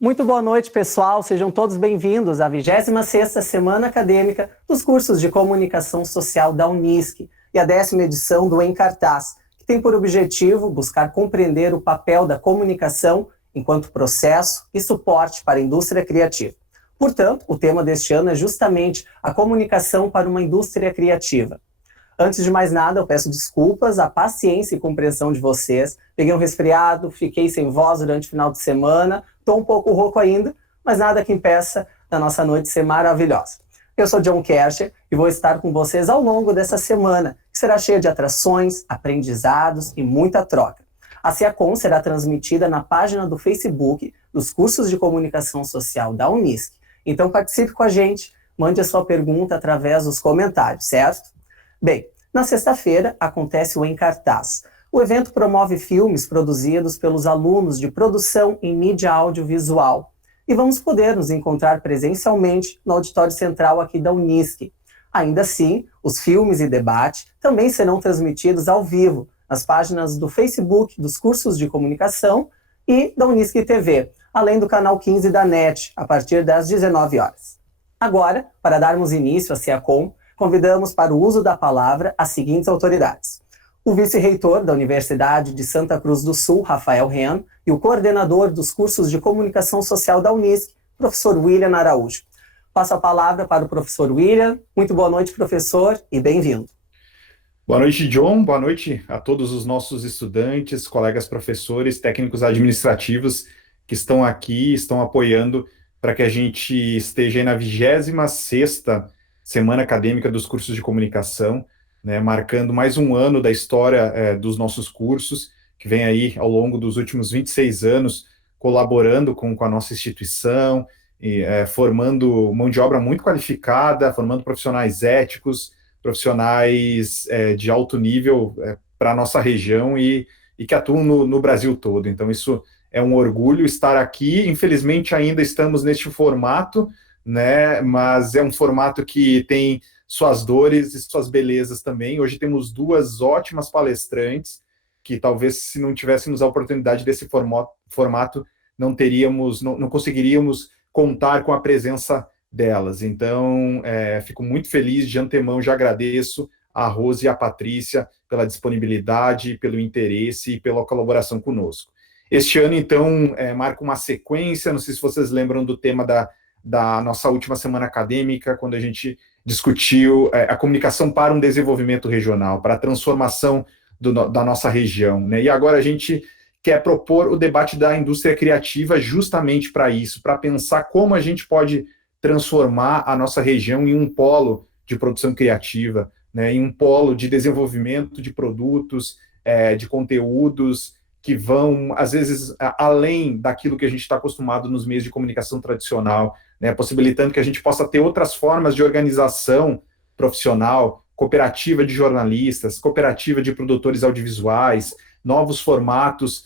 Muito boa noite, pessoal. Sejam todos bem-vindos à 26ª Semana Acadêmica dos cursos de Comunicação Social da Unisc e a 10ª edição do Em Cartaz, que tem por objetivo buscar compreender o papel da comunicação enquanto processo e suporte para a indústria criativa. Portanto, o tema deste ano é justamente a comunicação para uma indústria criativa. Antes de mais nada, eu peço desculpas, a paciência e compreensão de vocês. Peguei um resfriado, fiquei sem voz durante o final de semana, estou um pouco rouco ainda, mas nada que impeça da nossa noite ser maravilhosa. Eu sou John Kercher e vou estar com vocês ao longo dessa semana, que será cheia de atrações, aprendizados e muita troca. A CEACOM será transmitida na página do Facebook dos cursos de comunicação social da Unisc. Então participe com a gente, mande a sua pergunta através dos comentários, certo? Bem, na sexta-feira acontece o Em Cartaz. O evento promove filmes produzidos pelos alunos de produção em mídia audiovisual. E vamos poder nos encontrar presencialmente no auditório central aqui da Unisc. Ainda assim, os filmes e debate também serão transmitidos ao vivo nas páginas do Facebook dos cursos de comunicação e da Unisc TV, além do canal 15 da NET, a partir das 19 horas. Agora, para darmos início à CEACOM, convidamos para o uso da palavra as seguintes autoridades. O vice-reitor da Universidade de Santa Cruz do Sul, Rafael Ren, e o coordenador dos cursos de comunicação social da Unisc, professor William Araújo. Passo a palavra para o professor William. Muito boa noite, professor, e bem-vindo. Boa noite, John. Boa noite a todos os nossos estudantes, colegas professores, técnicos administrativos que estão aqui, estão apoiando para que a gente esteja aí na 26ª Semana Acadêmica dos Cursos de Comunicação, né, marcando mais um ano da história dos nossos cursos, que vem aí ao longo dos últimos 26 anos colaborando com a nossa instituição, formando mão de obra muito qualificada, formando profissionais éticos, profissionais de alto nível para a nossa região e que atuam no Brasil todo. Então isso é um orgulho estar aqui. Infelizmente ainda estamos neste formato, né, mas é um formato que tem suas dores e suas belezas também. Hoje temos duas ótimas palestrantes, que talvez se não tivéssemos a oportunidade desse formato, não conseguiríamos contar com a presença delas. Então, fico muito feliz, de antemão já agradeço a Rose e a Patrícia pela disponibilidade, pelo interesse e pela colaboração conosco. Este ano, então, marca uma sequência, não sei se vocês lembram do tema da nossa última semana acadêmica, quando a gente discutiu a comunicação para um desenvolvimento regional, para a transformação da nossa região, né? E agora a gente quer propor o debate da indústria criativa justamente para isso, para pensar como a gente pode transformar a nossa região em um polo de produção criativa, né? Em um polo de desenvolvimento de produtos, de conteúdos, que vão, às vezes, além daquilo que a gente está acostumado nos meios de comunicação tradicional, né, possibilitando que a gente possa ter outras formas de organização profissional, cooperativa de jornalistas, cooperativa de produtores audiovisuais, novos formatos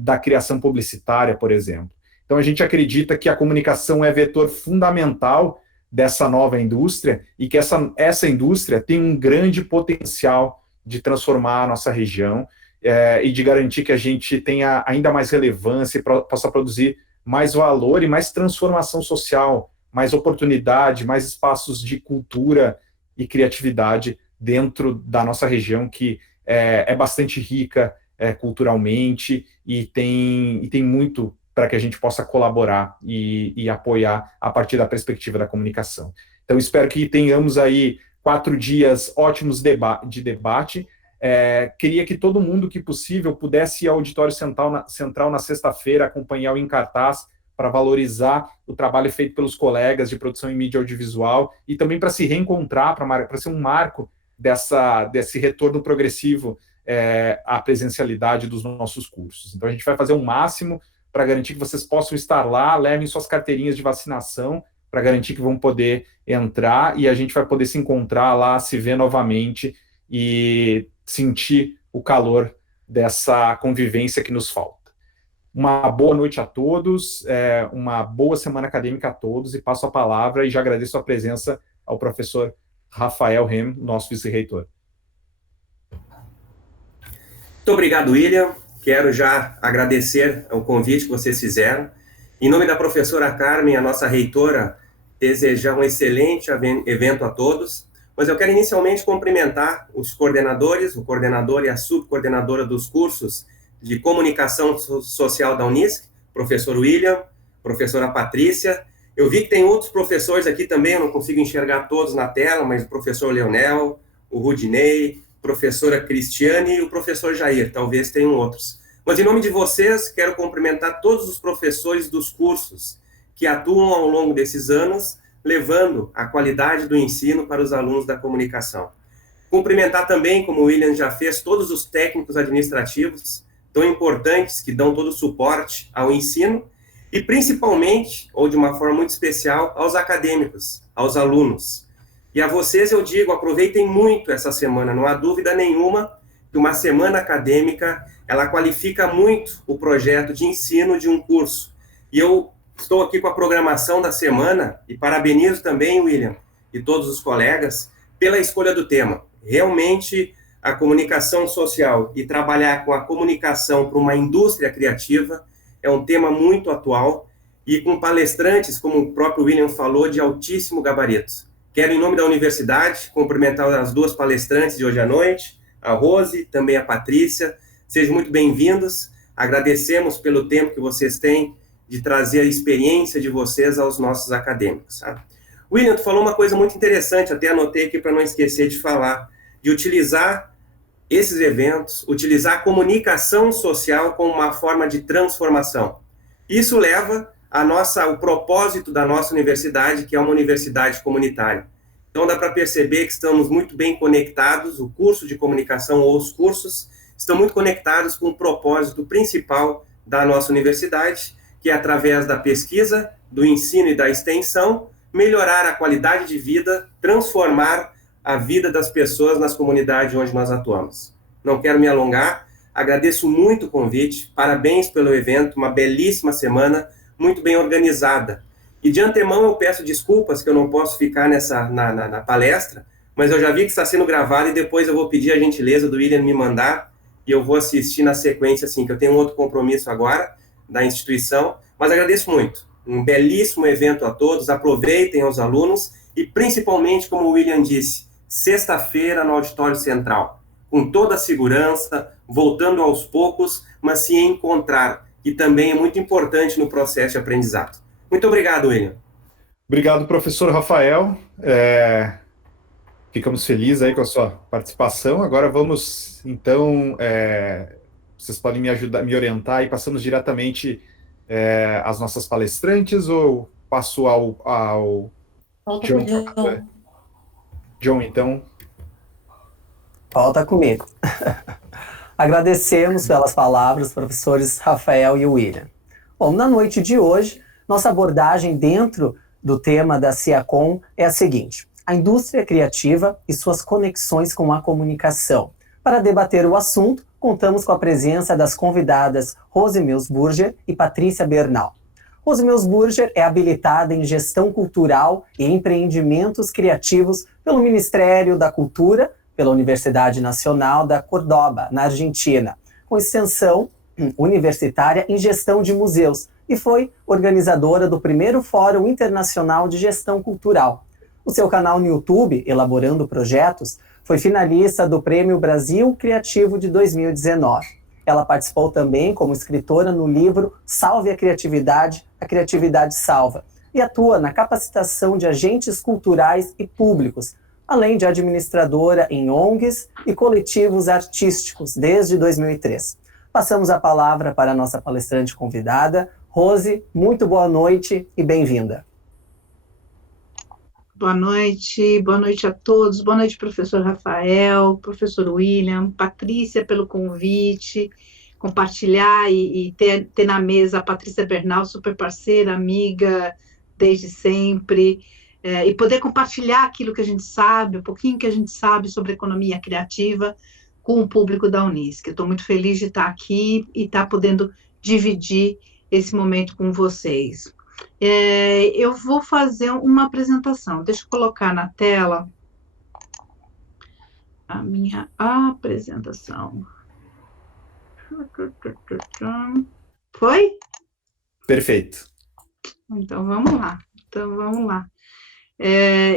da criação publicitária, por exemplo. Então, a gente acredita que a comunicação é vetor fundamental dessa nova indústria e que essa indústria tem um grande potencial de transformar a nossa região, e de garantir que a gente tenha ainda mais relevância e possa produzir mais valor e mais transformação social, mais oportunidade, mais espaços de cultura e criatividade dentro da nossa região, que é bastante rica culturalmente e tem muito para que a gente possa colaborar e apoiar a partir da perspectiva da comunicação. Então, espero que tenhamos aí 4 dias ótimos de debate. Queria que todo mundo que possível pudesse ir ao Auditório Central na sexta-feira, acompanhar o Em Cartaz, para valorizar o trabalho feito pelos colegas de produção em mídia audiovisual e também para se reencontrar, para ser um marco desse retorno progressivo à presencialidade dos nossos cursos. Então, a gente vai fazer o máximo para garantir que vocês possam estar lá, levem suas carteirinhas de vacinação, para garantir que vão poder entrar e a gente vai poder se encontrar lá, se ver novamente e sentir o calor dessa convivência que nos falta. Uma boa noite a todos, uma boa semana acadêmica a todos, e passo a palavra e já agradeço a presença ao professor Rafael Ren, nosso vice-reitor. Muito obrigado, William. Quero já agradecer o convite que vocês fizeram. Em nome da professora Carmen, a nossa reitora, desejar um excelente evento a todos, mas eu quero inicialmente cumprimentar os coordenadores, o coordenador e a subcoordenadora dos cursos de Comunicação Social da Unisc, professor William, professora Patrícia. Eu vi que tem outros professores aqui também, eu não consigo enxergar todos na tela, mas o professor Leonel, o Rudinei, professora Cristiane e o professor Jair, talvez tenham outros. Mas, em nome de vocês, quero cumprimentar todos os professores dos cursos que atuam ao longo desses anos, levando a qualidade do ensino para os alunos da comunicação. Cumprimentar também, como o William já fez, todos os técnicos administrativos, tão importantes, que dão todo o suporte ao ensino, e principalmente, ou de uma forma muito especial, aos acadêmicos, aos alunos. E a vocês eu digo, aproveitem muito essa semana, não há dúvida nenhuma que uma semana acadêmica, ela qualifica muito o projeto de ensino de um curso. E eu estou aqui com a programação da semana, e parabenizo também, William, e todos os colegas, pela escolha do tema. Realmente, a comunicação social e trabalhar com a comunicação para uma indústria criativa é um tema muito atual, e com palestrantes, como o próprio William falou, de altíssimo gabarito. Quero, em nome da universidade, cumprimentar as duas palestrantes de hoje à noite, a Rose, também a Patrícia. Sejam muito bem-vindos. Agradecemos pelo tempo que vocês têm de trazer a experiência de vocês aos nossos acadêmicos. Sabe? William, tu falou uma coisa muito interessante, até anotei aqui para não esquecer de falar, de utilizar esses eventos, utilizar a comunicação social como uma forma de transformação. Isso leva o propósito da nossa universidade, que é uma universidade comunitária. Então dá para perceber que estamos muito bem conectados, o curso de comunicação ou os cursos estão muito conectados com o propósito principal da nossa universidade, que é através da pesquisa, do ensino e da extensão, melhorar a qualidade de vida, transformar a vida das pessoas nas comunidades onde nós atuamos. Não quero me alongar, agradeço muito o convite, parabéns pelo evento, uma belíssima semana, muito bem organizada. E de antemão eu peço desculpas que eu não posso ficar na palestra, mas eu já vi que está sendo gravado e depois eu vou pedir a gentileza do William me mandar e eu vou assistir na sequência, assim, que eu tenho um outro compromisso agora da instituição, mas agradeço muito. Um belíssimo evento a todos, aproveitem os alunos e principalmente, como o William disse, sexta-feira no Auditório Central, com toda a segurança, voltando aos poucos, mas se encontrar, que também é muito importante no processo de aprendizado. Muito obrigado, William. Obrigado, professor Rafael. Ficamos felizes aí com a sua participação. Agora vamos, então, vocês podem me ajudar, me orientar e passamos diretamente às nossas palestrantes ou passo ao John? John, então. Volta comigo. Agradecemos pelas palavras, professores Rafael e William. Bom, na noite de hoje, nossa abordagem dentro do tema da CIACOM é a seguinte: a indústria criativa e suas conexões com a comunicação. Para debater o assunto, contamos com a presença das convidadas Rose Meusburger e Patrícia Bernal. Rose Meusburger é habilitada em Gestão Cultural e Empreendimentos Criativos pelo Ministério da Cultura, pela Universidade Nacional da Córdoba, na Argentina, com extensão universitária em Gestão de Museus, e foi organizadora do primeiro Fórum Internacional de Gestão Cultural. O seu canal no YouTube, Elaborando Projetos, foi finalista do Prêmio Brasil Criativo de 2019. Ela participou também como escritora no livro Salve a Criatividade Salva, e atua na capacitação de agentes culturais e públicos, além de administradora em ONGs e coletivos artísticos desde 2003. Passamos a palavra para a nossa palestrante convidada. Rose, muito boa noite e bem-vinda. Boa noite a todos, boa noite, professor Rafael, professor William, Patrícia, pelo convite, compartilhar e ter na mesa a Patrícia Bernal, super parceira, amiga, desde sempre, e poder compartilhar aquilo que a gente sabe, um pouquinho que a gente sabe sobre economia criativa com o público da Unisc. Eu estou muito feliz de estar aqui e estar podendo dividir esse momento com vocês. Eu vou fazer uma apresentação. Deixa eu colocar na tela a minha apresentação. Foi? Perfeito. Então, vamos lá.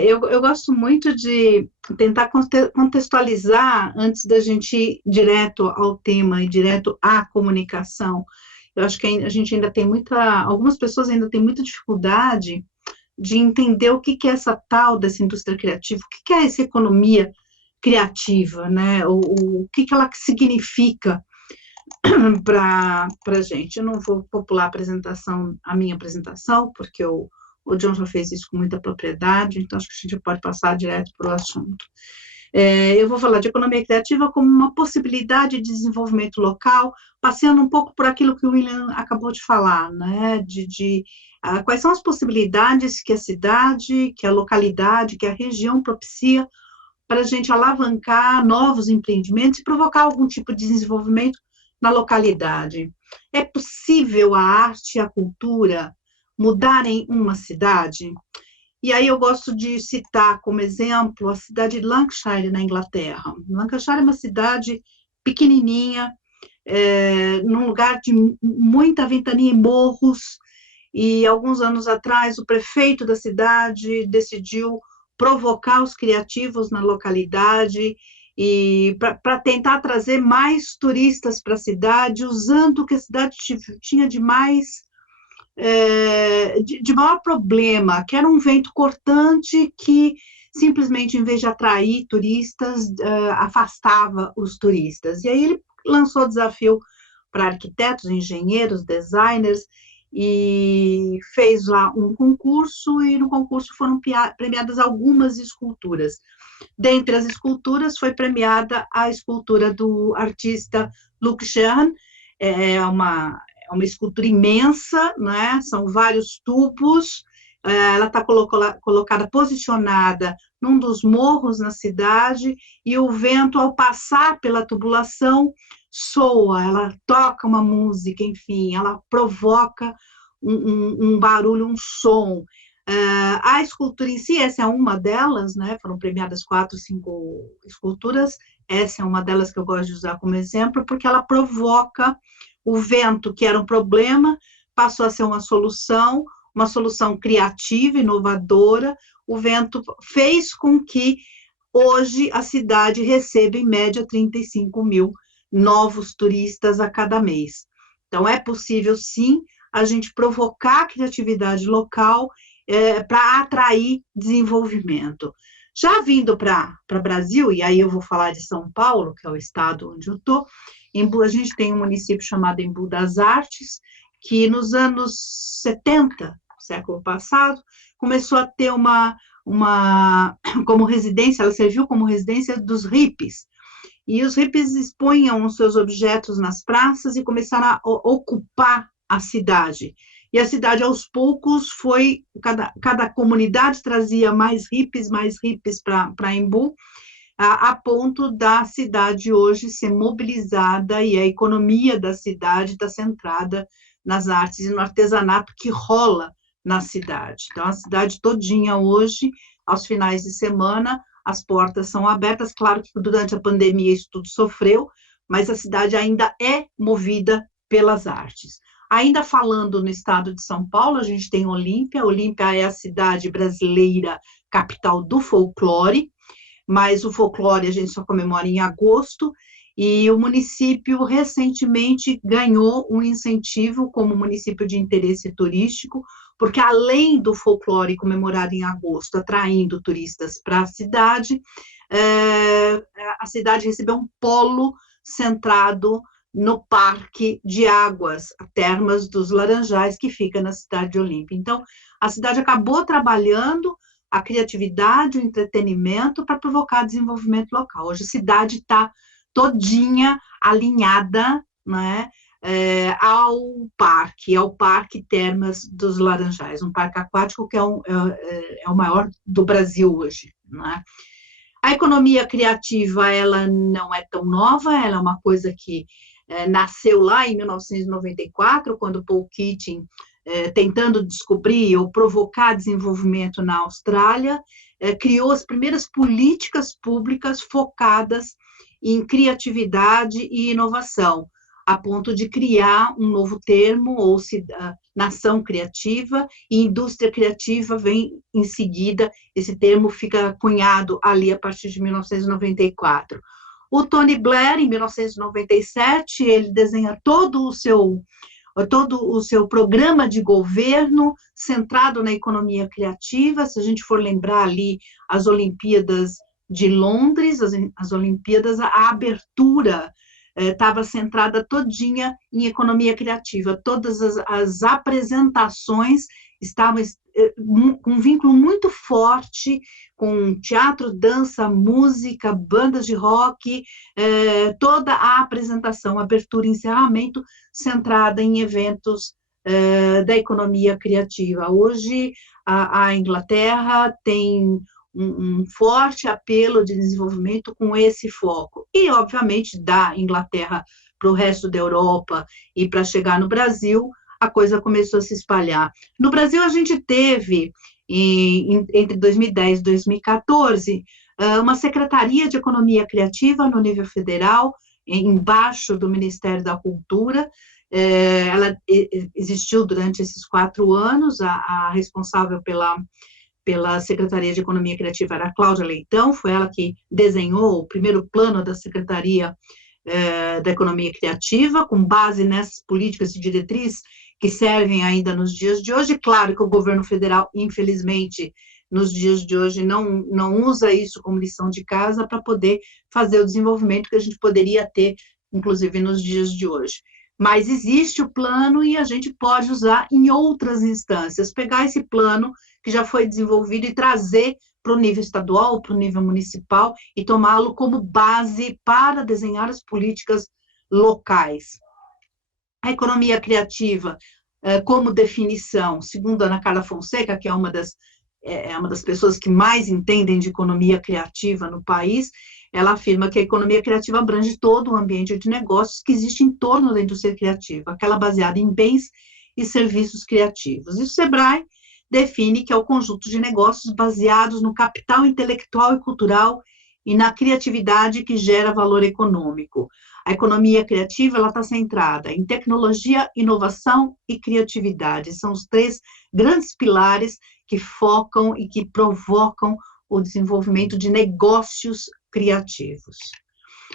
Eu gosto muito de tentar contextualizar antes da gente ir direto ao tema e direto à comunicação. Eu acho que a gente ainda tem algumas pessoas ainda têm muita dificuldade de entender o que é essa tal dessa indústria criativa, o que é essa economia criativa, né? O que ela significa para a gente. Eu não vou popular a minha apresentação, porque o John já fez isso com muita propriedade, então acho que a gente pode passar direto para o assunto. Eu vou falar de economia criativa como uma possibilidade de desenvolvimento local, passeando um pouco por aquilo que o William acabou de falar, né? Quais são as possibilidades que a cidade, que a localidade, que a região propicia para a gente alavancar novos empreendimentos e provocar algum tipo de desenvolvimento na localidade. É possível a arte e a cultura mudarem uma cidade? E aí eu gosto de citar como exemplo a cidade de Lancashire, na Inglaterra. Lancashire é uma cidade pequenininha, num lugar de muita ventania e morros, e alguns anos atrás o prefeito da cidade decidiu provocar os criativos na localidade e para tentar trazer mais turistas para a cidade, usando o que a cidade tinha de mais de maior problema, que era um vento cortante que simplesmente, em vez de atrair turistas, afastava os turistas. E aí ele lançou o desafio para arquitetos, engenheiros, designers, e fez lá um concurso, e no concurso foram premiadas algumas esculturas. Dentre as esculturas, foi premiada a escultura do artista Luc Sheehan, é uma escultura imensa, né? São vários tubos, ela está colocada, posicionada num dos morros na cidade, e o vento, ao passar pela tubulação, soa, ela toca uma música, enfim, ela provoca um barulho, um som. A escultura em si, essa é uma delas, né? Foram premiadas 4, 5 esculturas, essa é uma delas que eu gosto de usar como exemplo, porque ela provoca o vento, que era um problema, passou a ser uma solução criativa, inovadora. O vento fez com que hoje a cidade receba, em média, 35 mil novos turistas a cada mês. Então, é possível, sim, a gente provocar a criatividade local para atrair desenvolvimento. Já vindo para o Brasil, e aí eu vou falar de São Paulo, que é o estado onde eu estou, a gente tem um município chamado Embu das Artes, que nos anos 70, século passado, começou a ter como residência, ela serviu como residência dos hippies. E os hippies expunham os seus objetos nas praças e começaram a ocupar a cidade. E a cidade, aos poucos, cada comunidade trazia mais hippies para Embu, a ponto da cidade hoje ser mobilizada, e a economia da cidade está centrada nas artes e no artesanato que rola na cidade. Então, a cidade todinha hoje, aos finais de semana, as portas são abertas. Claro que durante a pandemia isso tudo sofreu, mas a cidade ainda é movida pelas artes. Ainda falando no estado de São Paulo, a gente tem Olímpia. Olímpia é a cidade brasileira capital do folclore, mas o folclore a gente só comemora em agosto, e o município recentemente ganhou um incentivo como município de interesse turístico, porque além do folclore comemorado em agosto, atraindo turistas para a cidade recebeu um polo centrado no Parque de Águas, a Termas dos Laranjais, que fica na cidade de Olímpia. Então, a cidade acabou trabalhando a criatividade, o entretenimento para provocar desenvolvimento local. Hoje a cidade está todinha alinhada, né, ao Parque Termas dos Laranjais, um parque aquático que é o maior do Brasil hoje, né? A economia criativa, ela não é tão nova, ela é uma coisa que nasceu lá em 1994, quando Paul Keating, tentando descobrir ou provocar desenvolvimento na Austrália, criou as primeiras políticas públicas focadas em criatividade e inovação. a ponto de criar um novo termo, ou nação criativa, e indústria criativa vem em seguida, esse termo fica cunhado ali a partir de 1994. O Tony Blair, em 1997, ele desenha todo o seu programa de governo centrado na economia criativa. Se a gente for lembrar ali as Olimpíadas de Londres, as Olimpíadas, a abertura estava centrada todinha em economia criativa. Todas as apresentações estavam com um vínculo muito forte com teatro, dança, música, bandas de rock, toda a apresentação, abertura e encerramento centrada em eventos da economia criativa. Hoje, a Inglaterra tem um forte apelo de desenvolvimento com esse foco. E, obviamente, da Inglaterra para o resto da Europa e para chegar no Brasil, a coisa começou a se espalhar. No Brasil, a gente teve, entre 2010 e 2014, uma Secretaria de Economia Criativa no nível federal, embaixo do Ministério da Cultura. Ela existiu durante esses 4 anos, a responsável pela Secretaria de Economia Criativa era a Cláudia Leitão, foi ela que desenhou o primeiro plano da Secretaria da Economia Criativa, com base nessas políticas e diretrizes que servem ainda nos dias de hoje. Claro que o governo federal, infelizmente, nos dias de hoje, não usa isso como lição de casa para poder fazer o desenvolvimento que a gente poderia ter, inclusive, nos dias de hoje. Mas existe o plano e a gente pode usar em outras instâncias, pegar esse plano que já foi desenvolvido e trazer para o nível estadual, para o nível municipal, e tomá-lo como base para desenhar as políticas locais. A economia criativa, como definição, segundo a Ana Carla Fonseca, que é uma das pessoas que mais entendem de economia criativa no país, ela afirma que a economia criativa abrange todo o ambiente de negócios que existe em torno da indústria criativa, aquela baseada em bens e serviços criativos. E o SEBRAE define que é o conjunto de negócios baseados no capital intelectual e cultural e na criatividade que gera valor econômico. A economia criativa está centrada em tecnologia, inovação e criatividade. São os 3 grandes pilares que focam e que provocam o desenvolvimento de negócios criativos.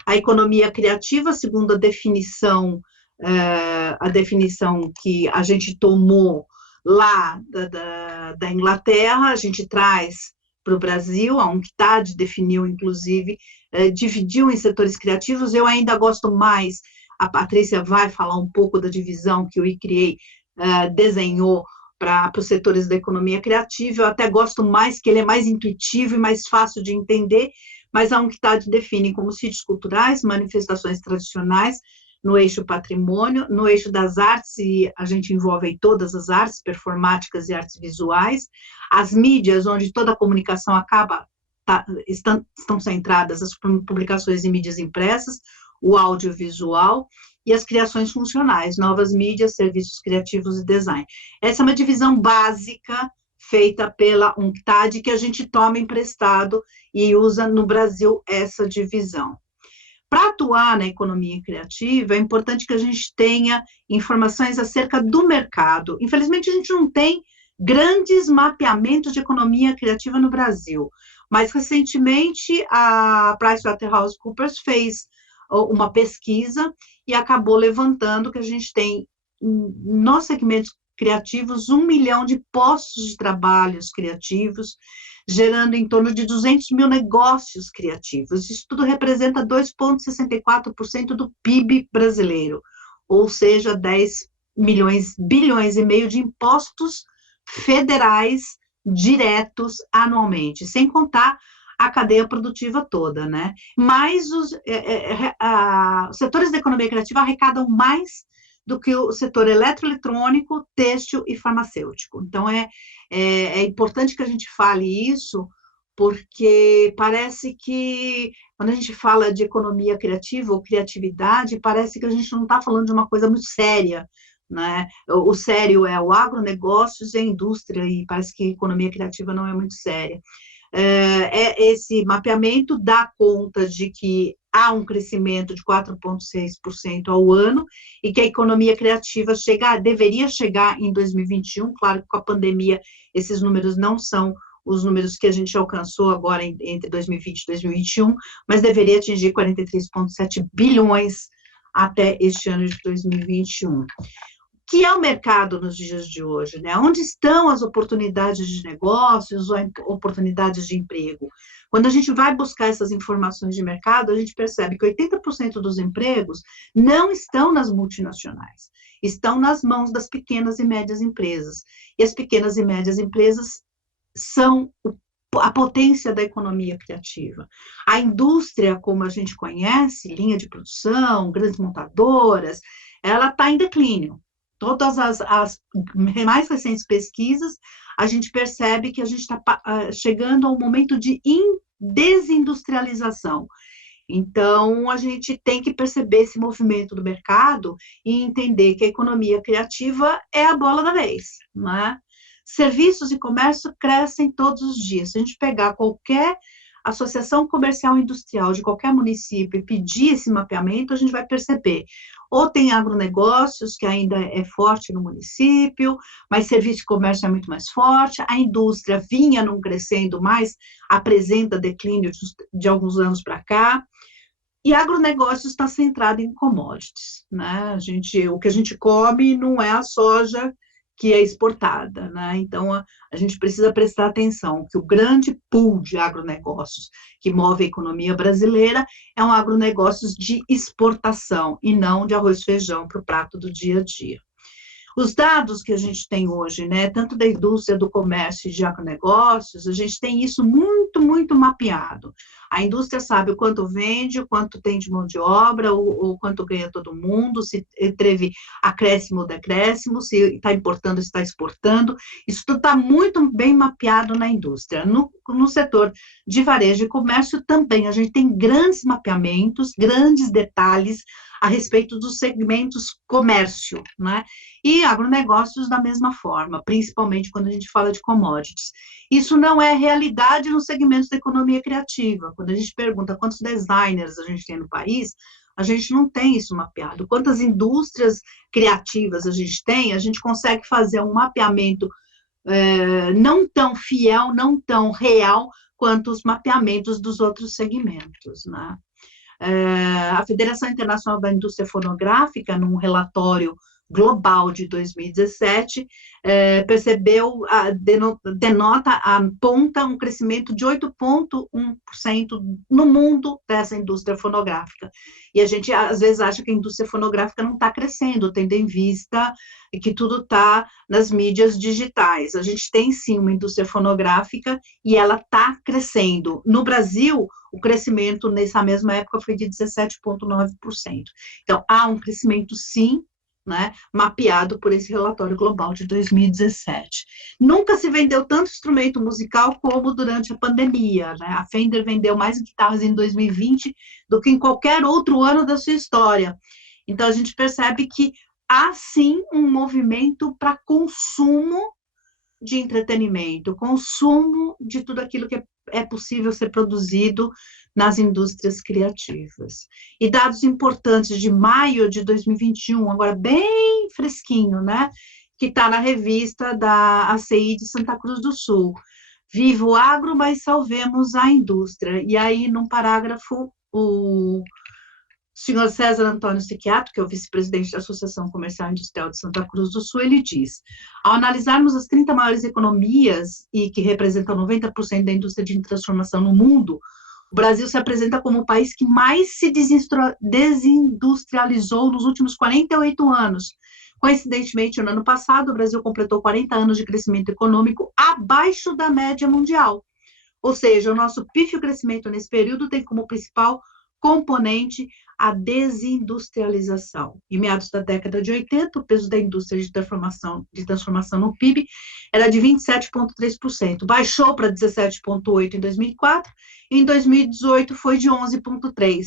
A economia criativa, segundo a definição que a gente tomou lá da Inglaterra, a gente traz para o Brasil. A UNCTAD definiu, inclusive, dividiu em setores criativos. Eu ainda gosto mais, a Patrícia vai falar um pouco da divisão que o ICRIEI desenhou para os setores da economia criativa. Eu até gosto mais, que ele é mais intuitivo e mais fácil de entender, mas a UNCTAD define como sítios culturais, manifestações tradicionais, no eixo patrimônio, no eixo das artes, e a gente envolve aí todas as artes, performáticas e artes visuais, as mídias, onde toda a comunicação estão centradas, as publicações em mídias impressas, o audiovisual e as criações funcionais, novas mídias, serviços criativos e design. Essa é uma divisão básica feita pela UNCTAD, que a gente toma emprestado e usa no Brasil essa divisão. Para atuar na economia criativa, é importante que a gente tenha informações acerca do mercado. Infelizmente, a gente não tem grandes mapeamentos de economia criativa no Brasil, mas recentemente a PricewaterhouseCoopers fez uma pesquisa e acabou levantando que a gente tem, nos segmentos criativos, 1 milhão de postos de trabalhos criativos, gerando em torno de 200 mil negócios criativos. Isso tudo representa 2,64% do PIB brasileiro, ou seja, 10 bilhões e meio de impostos federais diretos anualmente, sem contar a cadeia produtiva toda, né? Mas os setores da economia criativa arrecadam mais do que o setor eletroeletrônico, têxtil e farmacêutico. Então, é importante que a gente fale isso, porque parece que, quando a gente fala de economia criativa ou criatividade, parece que a gente não está falando de uma coisa muito séria, né? O sério é o agronegócios e a indústria, e parece que a economia criativa não é muito séria. Esse mapeamento dá conta de que há um crescimento de 4,6% ao ano, e que a economia criativa deveria chegar em 2021, claro que com a pandemia esses números não são os números que a gente alcançou agora entre 2020 e 2021, mas deveria atingir 43,7 bilhões até este ano de 2021. Que é o mercado nos dias de hoje, né? Onde estão as oportunidades de negócios, ou oportunidades de emprego? Quando a gente vai buscar essas informações de mercado, a gente percebe que 80% dos empregos não estão nas multinacionais, estão nas mãos das pequenas e médias empresas. E as pequenas e médias empresas são a potência da economia criativa. A indústria, como a gente conhece, linha de produção, grandes montadoras, ela está em declínio. Todas as mais recentes pesquisas, a gente percebe que a gente está chegando a um momento de desindustrialização. Então, a gente tem que perceber esse movimento do mercado e entender que a economia criativa é a bola da vez, não é? Serviços e comércio crescem todos os dias. Se a gente pegar qualquer associação comercial industrial de qualquer município e pedir esse mapeamento, a gente vai perceber. Ou tem agronegócios, que ainda é forte no município, mas serviço e comércio é muito mais forte, a indústria vinha não crescendo mais, apresenta declínio de alguns anos para cá, e agronegócio está centrado em commodities, né? O que a gente come não é a soja que é exportada, né? Então, a gente precisa prestar atenção que o grande pool de agronegócios que move a economia brasileira é um agronegócios de exportação e não de arroz e feijão para o prato do dia a dia. Os dados que a gente tem hoje, né, tanto da indústria, do comércio e de agronegócios, a gente tem isso muito, muito mapeado. A indústria sabe o quanto vende, o quanto tem de mão de obra, o quanto ganha todo mundo, se teve acréscimo ou decréscimo, se está importando, se está exportando. Isso tudo está muito bem mapeado na indústria. No setor de varejo e comércio também, a gente tem grandes mapeamentos, grandes detalhes a respeito dos segmentos comércio, né? E agronegócios da mesma forma, principalmente quando a gente fala de commodities. Isso não é realidade nos segmentos da economia criativa. Quando a gente pergunta quantos designers a gente tem no país, a gente não tem isso mapeado. Quantas indústrias criativas a gente consegue fazer um mapeamento não tão fiel, não tão real, quanto os mapeamentos dos outros segmentos, né? A Federação Internacional da Indústria Fonográfica, num relatório global de 2017, aponta um crescimento de 8,1% no mundo dessa indústria fonográfica. E a gente, às vezes, acha que a indústria fonográfica não está crescendo, tendo em vista que tudo está nas mídias digitais. A gente tem, sim, uma indústria fonográfica e ela está crescendo. No Brasil, o crescimento nessa mesma época foi de 17,9%. Então, há um crescimento, sim, né, mapeado por esse relatório global de 2017. Nunca se vendeu tanto instrumento musical como durante a pandemia, né? A Fender vendeu mais guitarras em 2020 do que em qualquer outro ano da sua história. Então, a gente percebe que há, sim, um movimento para consumo de entretenimento, consumo de tudo aquilo que é possível ser produzido nas indústrias criativas. E dados importantes de maio de 2021, agora bem fresquinho, né? Que está na revista da ACI de Santa Cruz do Sul. Viva o agro, mas salvemos a indústria. E aí, num parágrafo, o senhor César Antônio Siquiato, que é o vice-presidente da Associação Comercial e Industrial de Santa Cruz do Sul, ele diz: ao analisarmos as 30 maiores economias e que representam 90% da indústria de transformação no mundo, o Brasil se apresenta como o país que mais se desindustrializou nos últimos 48 anos. Coincidentemente, no ano passado, o Brasil completou 40 anos de crescimento econômico abaixo da média mundial. Ou seja, o nosso pífio crescimento nesse período tem como principal componente a desindustrialização. Em meados da década de 80, o peso da indústria de transformação no PIB era de 27,3%, baixou para 17,8% em 2004, e em 2018 foi de 11,3%.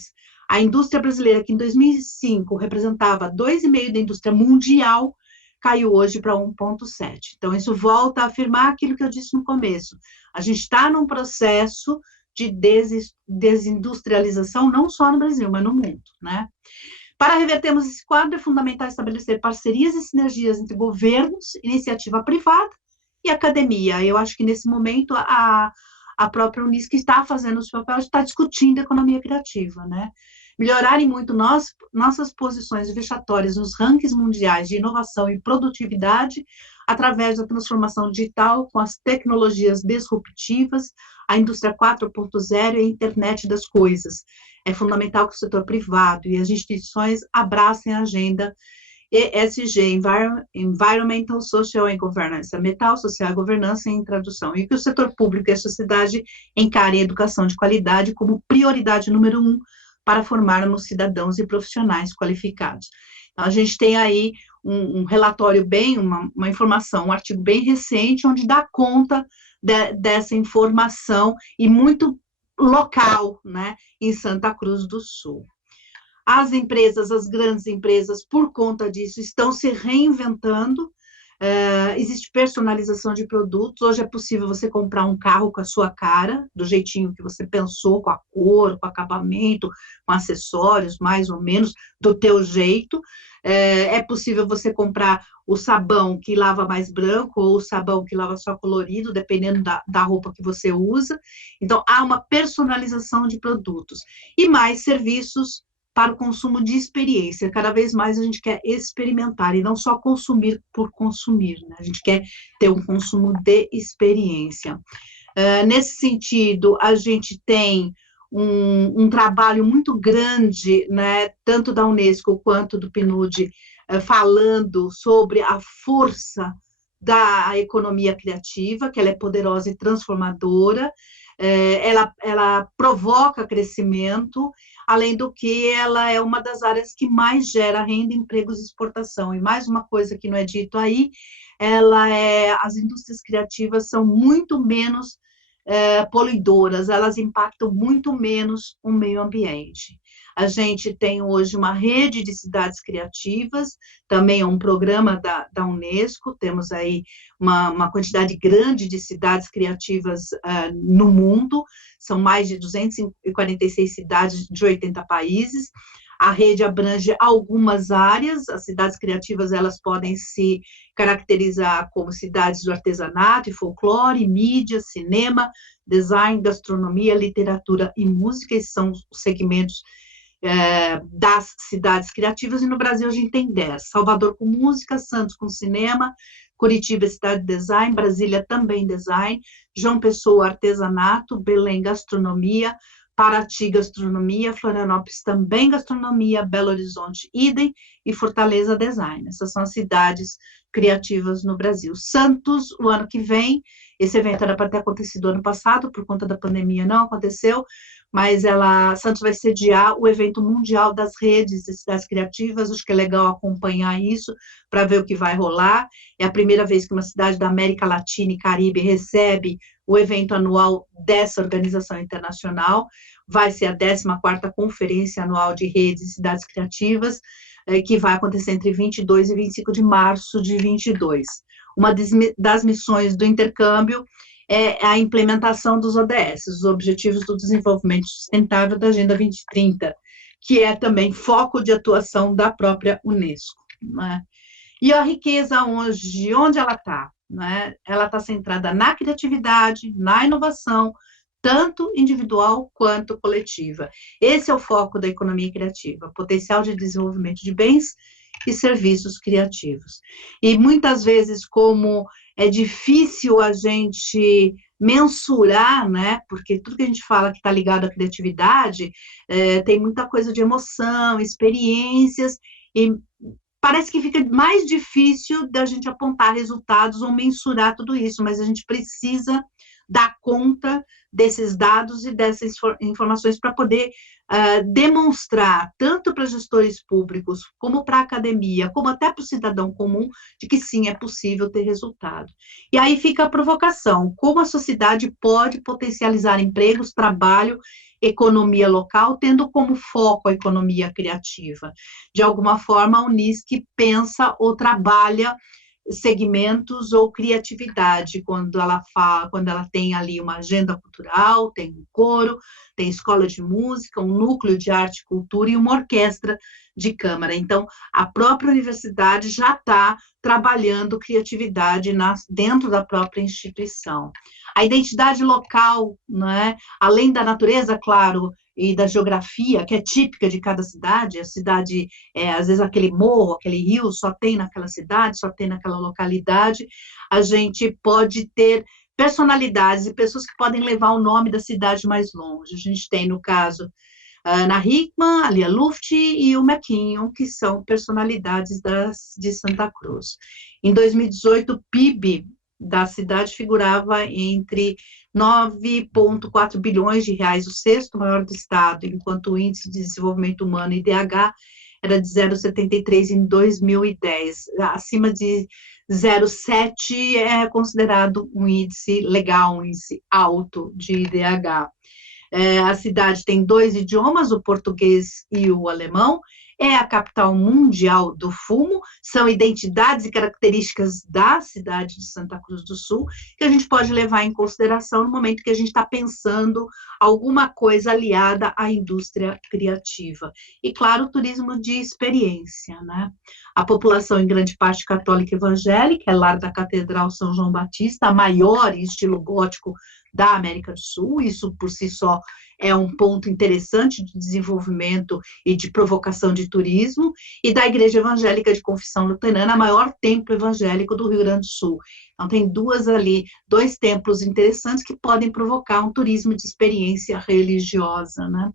A indústria brasileira, que em 2005 representava 2,5% da indústria mundial, caiu hoje para 1,7%. Então, isso volta a afirmar aquilo que eu disse no começo. A gente está num processo de desindustrialização, não só no Brasil, mas no mundo, né? Para revertermos esse quadro, é fundamental estabelecer parcerias e sinergias entre governos, iniciativa privada e academia. Eu acho que, nesse momento, a própria Unisc está fazendo o seu papel, está discutindo economia criativa, né? Melhorarem muito nossas posições vexatórias nos rankings mundiais de inovação e produtividade através da transformação digital com as tecnologias disruptivas, a indústria 4.0 e a internet das coisas. É fundamental que o setor privado e as instituições abracem a agenda ESG, Environmental, Social and Governance, ambiental, social e governança em tradução, e que o setor público e a sociedade encarem a educação de qualidade como prioridade número 1 para formarmos cidadãos e profissionais qualificados. Então, a gente tem aí um relatório uma informação, um artigo bem recente, onde dá conta dessa informação, e muito local, né, em Santa Cruz do Sul. As grandes empresas, por conta disso, estão se reinventando. Existe personalização de produtos. Hoje é possível você comprar um carro com a sua cara, do jeitinho que você pensou, com a cor, com acabamento, com acessórios, mais ou menos, do teu jeito. É possível você comprar o sabão que lava mais branco ou o sabão que lava só colorido, dependendo da roupa que você usa. Então, há uma personalização de produtos. E mais serviços para o consumo de experiência. Cada vez mais a gente quer experimentar e não só consumir por consumir, né? A gente quer ter um consumo de experiência. Nesse sentido, a gente tem um trabalho muito grande, né, tanto da Unesco quanto do PNUD, falando sobre a força da economia criativa, que ela é poderosa e transformadora. Ela provoca crescimento, além do que ela é uma das áreas que mais gera renda, empregos e exportação. E mais uma coisa que não é dito aí, as indústrias criativas são muito menos poluidoras, elas impactam muito menos o meio ambiente. A gente tem hoje uma rede de cidades criativas, também é um programa da Unesco, temos aí uma quantidade grande de cidades criativas no mundo, são mais de 246 cidades de 80 países. A rede abrange algumas áreas. As cidades criativas, elas podem se caracterizar como cidades do artesanato e folclore, mídia, cinema, design, gastronomia, literatura e música. Esses são os segmentos das cidades criativas, e no Brasil a gente tem 10. Salvador com música, Santos com cinema, Curitiba cidade de design, Brasília também design, João Pessoa artesanato, Belém gastronomia, Paraty gastronomia, Florianópolis também gastronomia, Belo Horizonte idem, e Fortaleza design. Essas são as cidades criativas no Brasil. Santos, o ano que vem, esse evento era para ter acontecido ano passado, por conta da pandemia não aconteceu, mas Santos vai sediar o evento mundial das redes de cidades criativas. Acho que é legal acompanhar isso, para ver o que vai rolar. É a primeira vez que uma cidade da América Latina e Caribe recebe o evento anual dessa organização internacional. Vai ser a 14ª Conferência Anual de Redes e Cidades Criativas, que vai acontecer entre 22 e 25 de março de 22. Uma das missões do intercâmbio é a implementação dos ODS, os Objetivos do Desenvolvimento Sustentável da Agenda 2030, que é também foco de atuação da própria Unesco, né? E a riqueza hoje, onde ela está? Né? Ela está centrada na criatividade, na inovação, tanto individual quanto coletiva. Esse é o foco da economia criativa, potencial de desenvolvimento de bens e serviços criativos. E muitas vezes, como é difícil a gente mensurar, né, porque tudo que a gente fala que está ligado à criatividade, tem muita coisa de emoção, experiências, e parece que fica mais difícil da gente apontar resultados ou mensurar tudo isso, mas a gente precisa dar conta desses dados e dessas informações para poder demonstrar, tanto para gestores públicos, como para a academia, como até para o cidadão comum, de que sim, é possível ter resultado. E aí fica a provocação: como a sociedade pode potencializar empregos, trabalho, economia local, tendo como foco a economia criativa? De alguma forma, a Unisc pensa ou trabalha segmentos ou criatividade, quando ela tem ali uma agenda cultural, tem um coro, tem escola de música, um núcleo de arte e cultura e uma orquestra de câmara. Então, a própria universidade já está trabalhando criatividade dentro da própria instituição. A identidade local, né, além da natureza, claro, e da geografia, que é típica de cada cidade, a cidade, às vezes aquele morro, aquele rio, só tem naquela cidade, só tem naquela localidade, a gente pode ter personalidades e pessoas que podem levar o nome da cidade mais longe. A gente tem, no caso, a Ana Hickman, a Lia Luft e o Mequinho, que são personalidades de Santa Cruz. Em 2018, o PIB da cidade figurava entre 9,4 bilhões de reais, o sexto maior do estado, enquanto o índice de desenvolvimento humano, IDH, era de 0,73 em 2010. Acima de 0,7 é considerado um índice legal, um índice alto de IDH. A cidade tem 2 idiomas, o português e o alemão, é a capital mundial do fumo, são identidades e características da cidade de Santa Cruz do Sul, que a gente pode levar em consideração no momento que a gente está pensando alguma coisa aliada à indústria criativa. E, claro, o turismo de experiência, né? A população, em grande parte, católica e evangélica, é lar da Catedral São João Batista, a maior em estilo gótico da América do Sul. Isso, por si só, é um ponto interessante de desenvolvimento e de provocação de turismo, e da Igreja Evangélica de Confissão Luterana, a maior templo evangélico do Rio Grande do Sul. Então, tem dois templos interessantes que podem provocar um turismo de experiência religiosa, né?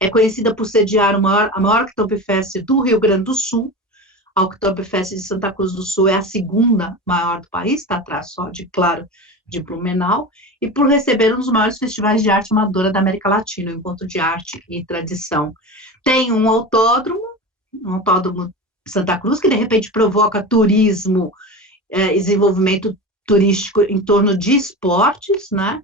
É conhecida por sediar a maior Oktoberfest do Rio Grande do Sul. A Oktoberfest de Santa Cruz do Sul é a segunda maior do país, está atrás só de Blumenau, e por receber um dos maiores festivais de arte amadora da América Latina, o Encontro de Arte e Tradição. Tem um autódromo Santa Cruz, que de repente provoca turismo, desenvolvimento turístico em torno de esportes, né?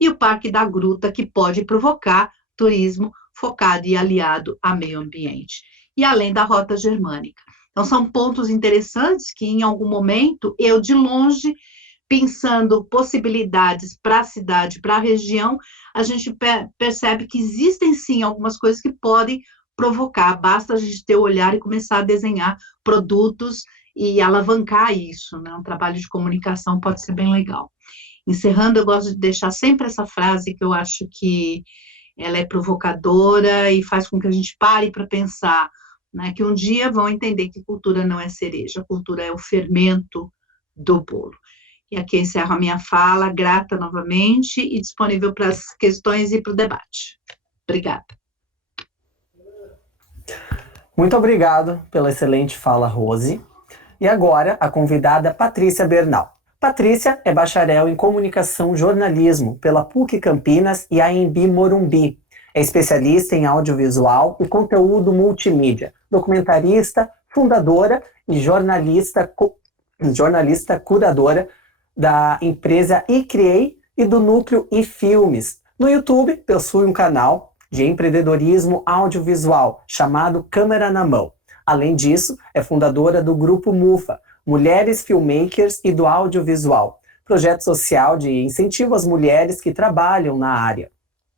E o Parque da Gruta, que pode provocar turismo focado e aliado ao meio ambiente. E além da Rota Germânica. Então, são pontos interessantes que, em algum momento, eu, de longe, pensando possibilidades para a cidade, para a região, a gente percebe que existem, sim, algumas coisas que podem provocar. Basta a gente ter o olhar e começar a desenhar produtos e alavancar isso, né? Um trabalho de comunicação pode ser bem legal. Encerrando, eu gosto de deixar sempre essa frase que eu acho que ela é provocadora e faz com que a gente pare para pensar, né, que um dia vão entender que cultura não é cereja, cultura é o fermento do bolo. E aqui eu encerro a minha fala, grata novamente e disponível para as questões e para o debate. Obrigada. Muito obrigado pela excelente fala, Rose. E agora, a convidada Patrícia Bernal. Patrícia é bacharel em Comunicação e Jornalismo pela PUC Campinas e AMB Morumbi. É especialista em audiovisual e conteúdo multimídia, documentarista, fundadora e jornalista curadora da empresa eCreate e do núcleo eFilmes. No YouTube, possui um canal de empreendedorismo audiovisual chamado Câmera na Mão. Além disso, é fundadora do Grupo MUFA, Mulheres Filmmakers e do Audiovisual, projeto social de incentivo às mulheres que trabalham na área.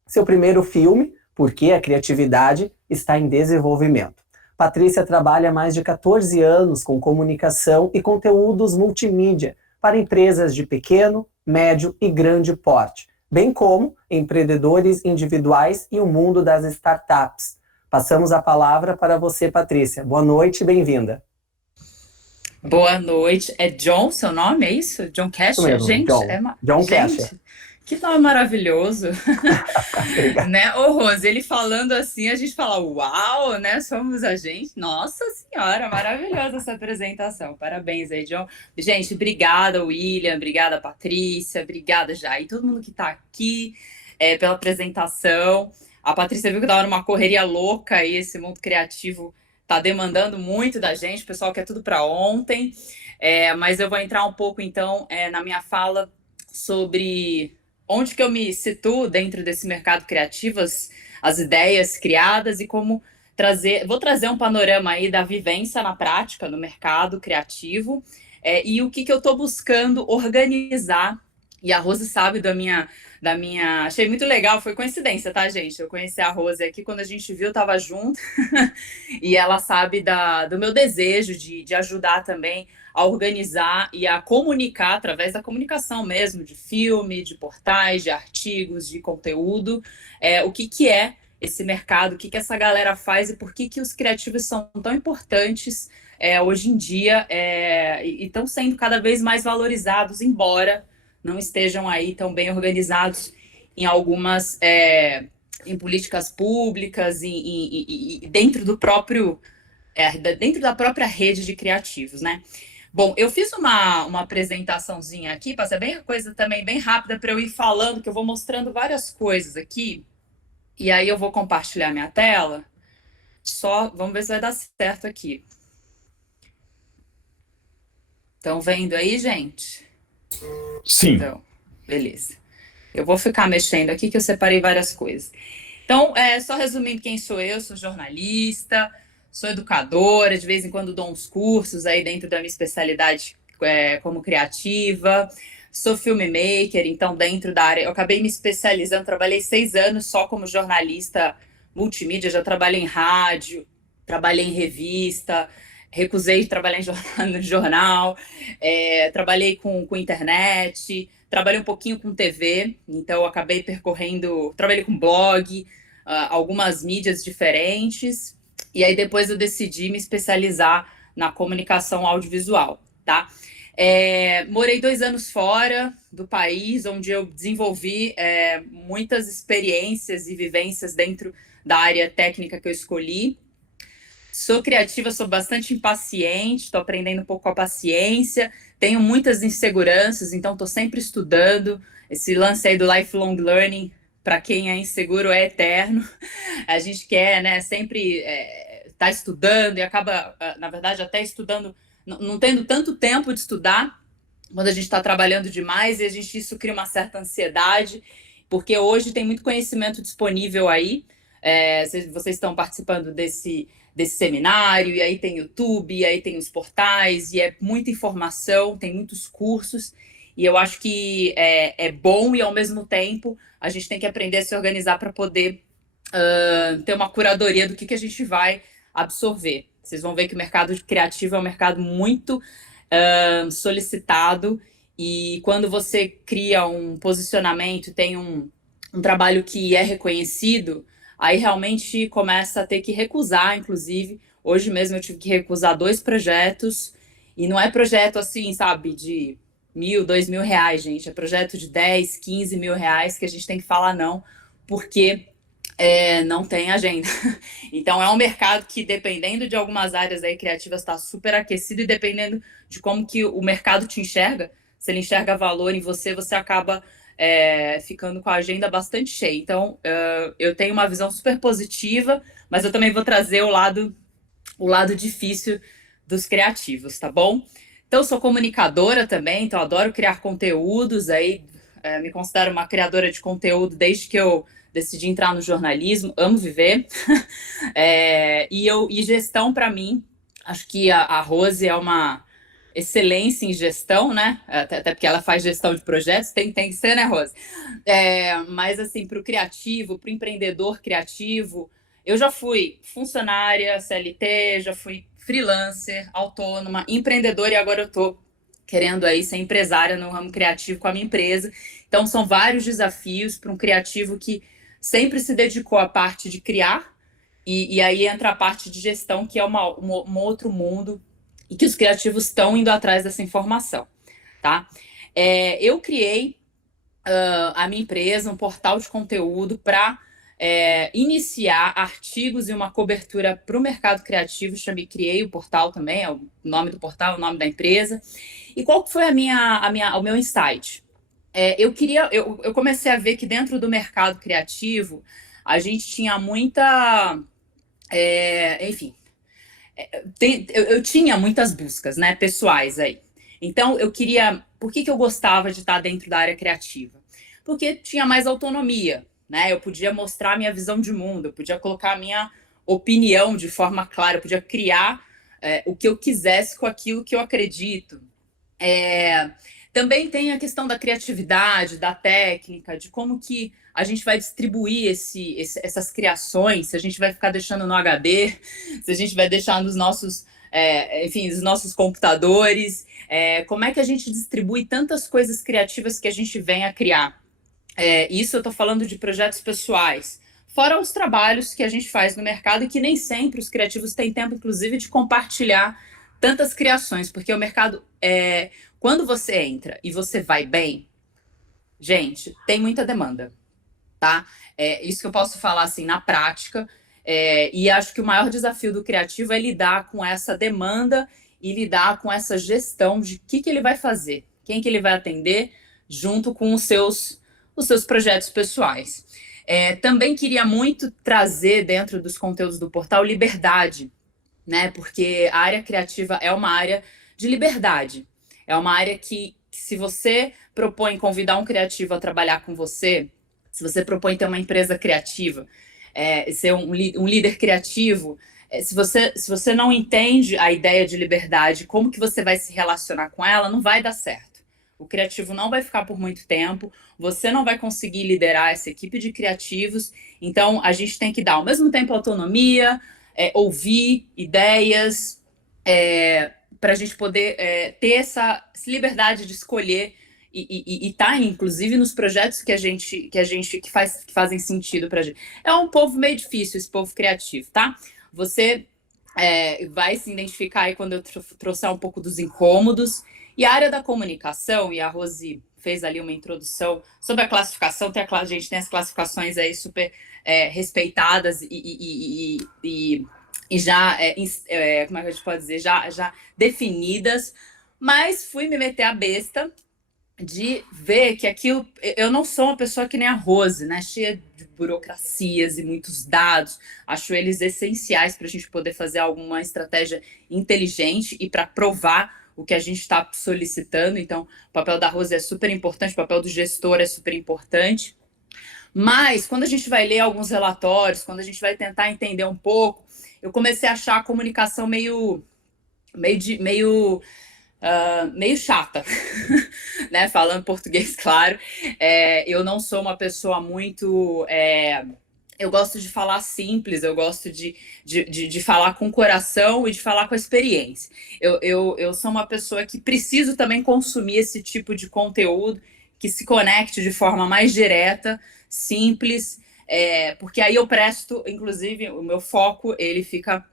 Seu primeiro filme, Porque a Criatividade, está em desenvolvimento. Patrícia trabalha há mais de 14 anos com comunicação e conteúdos multimídia para empresas de pequeno, médio e grande porte, bem como empreendedores individuais e o mundo das startups. Passamos a palavra para você, Patrícia. Boa noite e bem-vinda. Boa noite. É John seu nome, é isso? John Casher? Gente, John Casher. Que nome maravilhoso. Né? Ô, Rose, ele falando assim, a gente fala, uau, né? Somos a gente. Nossa Senhora, maravilhosa essa apresentação. Parabéns aí, John. Gente, obrigada, William, obrigada, Patrícia, obrigada, Jair, todo mundo que tá aqui pela apresentação. A Patrícia viu que tava numa correria louca aí, esse mundo criativo tá demandando muito da gente, o pessoal quer tudo para ontem. Mas eu vou entrar um pouco, então, na minha fala sobre onde que eu me situo dentro desse mercado criativo, as ideias criadas e como vou trazer um panorama aí da vivência na prática no mercado criativo, e o que eu estou buscando organizar. E a Rose sabe da minha... Achei muito legal, foi coincidência, tá, gente? Eu conheci a Rose aqui, quando a gente viu, tava junto. E ela sabe do meu desejo de ajudar também a organizar e a comunicar, através da comunicação mesmo, de filme, de portais, de artigos, de conteúdo, o que é esse mercado, o que essa galera faz e por que os criativos são tão importantes hoje em dia e estão sendo cada vez mais valorizados, embora não estejam aí tão bem organizados em algumas em políticas públicas e dentro do próprio dentro da própria rede de criativos, né? Bom, eu fiz uma apresentaçãozinha aqui, para ser bem coisa também bem rápida para eu ir falando, que eu vou mostrando várias coisas aqui, e aí eu vou compartilhar minha tela. Vamos ver se vai dar certo aqui. Estão vendo aí, gente? Sim. Então, beleza. Eu vou ficar mexendo aqui, que eu separei várias coisas. Então, só resumindo quem sou eu jornalista, sou educadora, de vez em quando dou uns cursos aí dentro da minha especialidade como criativa, sou filmmaker, então dentro da área, eu acabei me especializando, trabalhei 6 anos só como jornalista multimídia, já trabalhei em rádio, trabalhei em revista, recusei de trabalhar no jornal, trabalhei com internet, trabalhei um pouquinho com TV, então eu acabei trabalhei com blog, algumas mídias diferentes, e aí depois eu decidi me especializar na comunicação audiovisual, tá? Morei 2 anos fora do país, onde eu desenvolvi muitas experiências e vivências dentro da área técnica que eu escolhi. Sou criativa, sou bastante impaciente, estou aprendendo um pouco com a paciência, tenho muitas inseguranças, então estou sempre estudando. Esse lance aí do lifelong learning, para quem é inseguro, é eterno. A gente quer, né, sempre tá estudando e acaba, na verdade, até estudando, não tendo tanto tempo de estudar, quando a gente está trabalhando demais, e isso cria uma certa ansiedade, porque hoje tem muito conhecimento disponível aí. Vocês estão participando desse seminário, e aí tem YouTube, e aí tem os portais, e é muita informação, tem muitos cursos, e eu acho que é bom, e ao mesmo tempo a gente tem que aprender a se organizar para poder ter uma curadoria do que a gente vai absorver. Vocês vão ver que o mercado criativo é um mercado muito solicitado, e quando você cria um posicionamento, tem um trabalho que é reconhecido, aí realmente começa a ter que recusar, inclusive. Hoje mesmo eu tive que recusar 2 projetos, e não é projeto assim, sabe, de 1.000, 2.000 reais, gente. É projeto de 10, 15 mil reais que a gente tem que falar não, porque não tem agenda. Então é um mercado que, dependendo de algumas áreas aí criativas, está super aquecido, e dependendo de como que o mercado te enxerga, se ele enxerga valor em você, você acaba ficando com a agenda bastante cheia. Então, eu tenho uma visão super positiva, mas eu também vou trazer o lado difícil dos criativos, tá bom? Então, eu sou comunicadora também, então adoro criar conteúdos, aí me considero uma criadora de conteúdo desde que eu decidi entrar no jornalismo, amo viver. E gestão, para mim, acho que a Rose é uma excelência em gestão, né? Até porque ela faz gestão de projetos, tem que ser, né, Rose? Mas, assim, para o criativo, para o empreendedor criativo, eu já fui funcionária, CLT, já fui freelancer, autônoma, empreendedora, e agora eu estou querendo aí ser empresária no ramo criativo com a minha empresa. Então, são vários desafios para um criativo que sempre se dedicou à parte de criar, e aí entra a parte de gestão, que é um outro mundo, e que os criativos estão indo atrás dessa informação, tá? Eu criei a minha empresa, um portal de conteúdo para iniciar artigos e uma cobertura para o mercado criativo. Criei o portal também, é o nome do portal, o nome da empresa. E qual foi o meu insight? Eu comecei a ver que dentro do mercado criativo a gente tinha muita... enfim... eu tinha muitas buscas, né, pessoais aí. Então, por que eu gostava de estar dentro da área criativa? Porque tinha mais autonomia, né? Eu podia mostrar a minha visão de mundo, eu podia colocar a minha opinião de forma clara, eu podia criar o que eu quisesse com aquilo que eu acredito. Também tem a questão da criatividade, da técnica, de como que a gente vai distribuir essas criações, se a gente vai ficar deixando no HD, se a gente vai deixar nos nossos, enfim, nos nossos computadores, como é que a gente distribui tantas coisas criativas que a gente vem a criar. Isso eu estou falando de projetos pessoais, fora os trabalhos que a gente faz no mercado e que nem sempre os criativos têm tempo, inclusive, de compartilhar tantas criações, porque o mercado, quando você entra e você vai bem, gente, tem muita demanda, tá? Isso que eu posso falar, assim, na prática, e acho que o maior desafio do criativo é lidar com essa demanda e lidar com essa gestão de o que ele vai fazer, quem que ele vai atender, junto com os seus projetos pessoais. Também queria muito trazer dentro dos conteúdos do portal liberdade, né? Porque a área criativa é uma área de liberdade. É uma área que se você propõe convidar um criativo a trabalhar com você, se você propõe ter uma empresa criativa, ser um líder criativo, se você não entende a ideia de liberdade, como que você vai se relacionar com ela, não vai dar certo. O criativo não vai ficar por muito tempo, você não vai conseguir liderar essa equipe de criativos, então a gente tem que dar ao mesmo tempo autonomia, ouvir ideias, para a gente poder ter essa liberdade de escolher e estar, inclusive, nos projetos que fazem sentido para a gente. É um povo meio difícil, esse povo criativo, tá? Você vai se identificar aí quando eu trouxer um pouco dos incômodos. E a área da comunicação, e a Rose fez ali uma introdução sobre a classificação, a gente tem as classificações aí super respeitadas e já, como é que a gente pode dizer, já definidas, mas fui me meter a besta de ver que aquilo, eu não sou uma pessoa que nem a Rose, né, cheia de burocracias e muitos dados, acho eles essenciais para a gente poder fazer alguma estratégia inteligente e para provar o que a gente está solicitando. Então, o papel da Rose é super importante, o papel do gestor é super importante. Mas, quando a gente vai ler alguns relatórios, quando a gente vai tentar entender um pouco, eu comecei a achar a comunicação meio chata, né? Falando português, claro. Eu não sou uma pessoa muito... eu gosto de falar simples, eu gosto de falar com o coração e de falar com a experiência. Eu sou uma pessoa que preciso também consumir esse tipo de conteúdo que se conecte de forma mais direta, simples, porque aí eu presto, inclusive, o meu foco, ele fica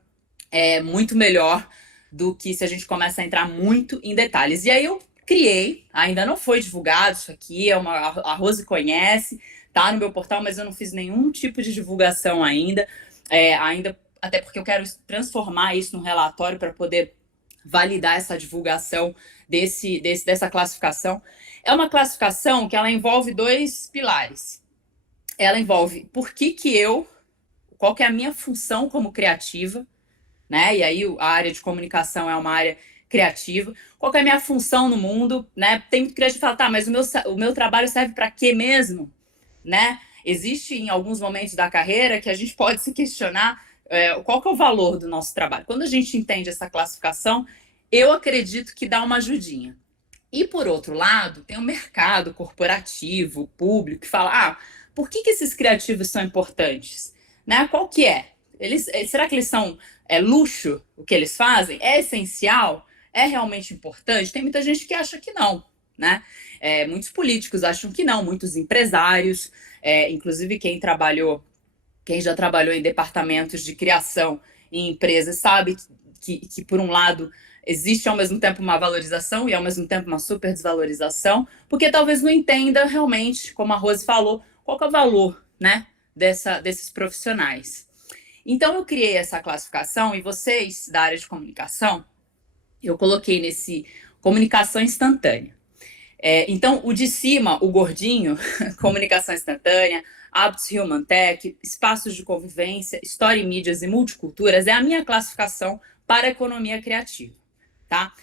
muito melhor do que se a gente começa a entrar muito em detalhes. E aí eu criei, ainda não foi divulgado isso aqui, a Rose conhece, tá no meu portal, mas eu não fiz nenhum tipo de divulgação ainda, até porque eu quero transformar isso num relatório para poder validar essa divulgação dessa classificação. É uma classificação que ela envolve 2 pilares. Ela envolve qual que é a minha função como criativa, né? E aí a área de comunicação é uma área criativa. Qual que é a minha função no mundo, né? Tem muito criativo que fala, tá, mas o meu trabalho serve para quê mesmo? Né? Existe em alguns momentos da carreira que a gente pode se questionar qual que é o valor do nosso trabalho. Quando a gente entende essa classificação, eu acredito que dá uma ajudinha. E, por outro lado, tem o mercado corporativo, público, que fala, por que esses criativos são importantes? Né? Qual que é? Será que eles são luxo, o que eles fazem? É essencial? É realmente importante? Tem muita gente que acha que não, né? Muitos políticos acham que não, muitos empresários, inclusive quem já trabalhou em departamentos de criação em empresas, sabe que por um lado, existe ao mesmo tempo uma valorização e ao mesmo tempo uma super desvalorização, porque talvez não entenda realmente, como a Rose falou, qual que é o valor, né, desses profissionais. Então, eu criei essa classificação e vocês, da área de comunicação, eu coloquei nesse comunicação instantânea. Então, o de cima, o gordinho, comunicação instantânea, hábitos Human Tech, espaços de convivência, história e mídias e multiculturas, é a minha classificação para a economia criativa, tá?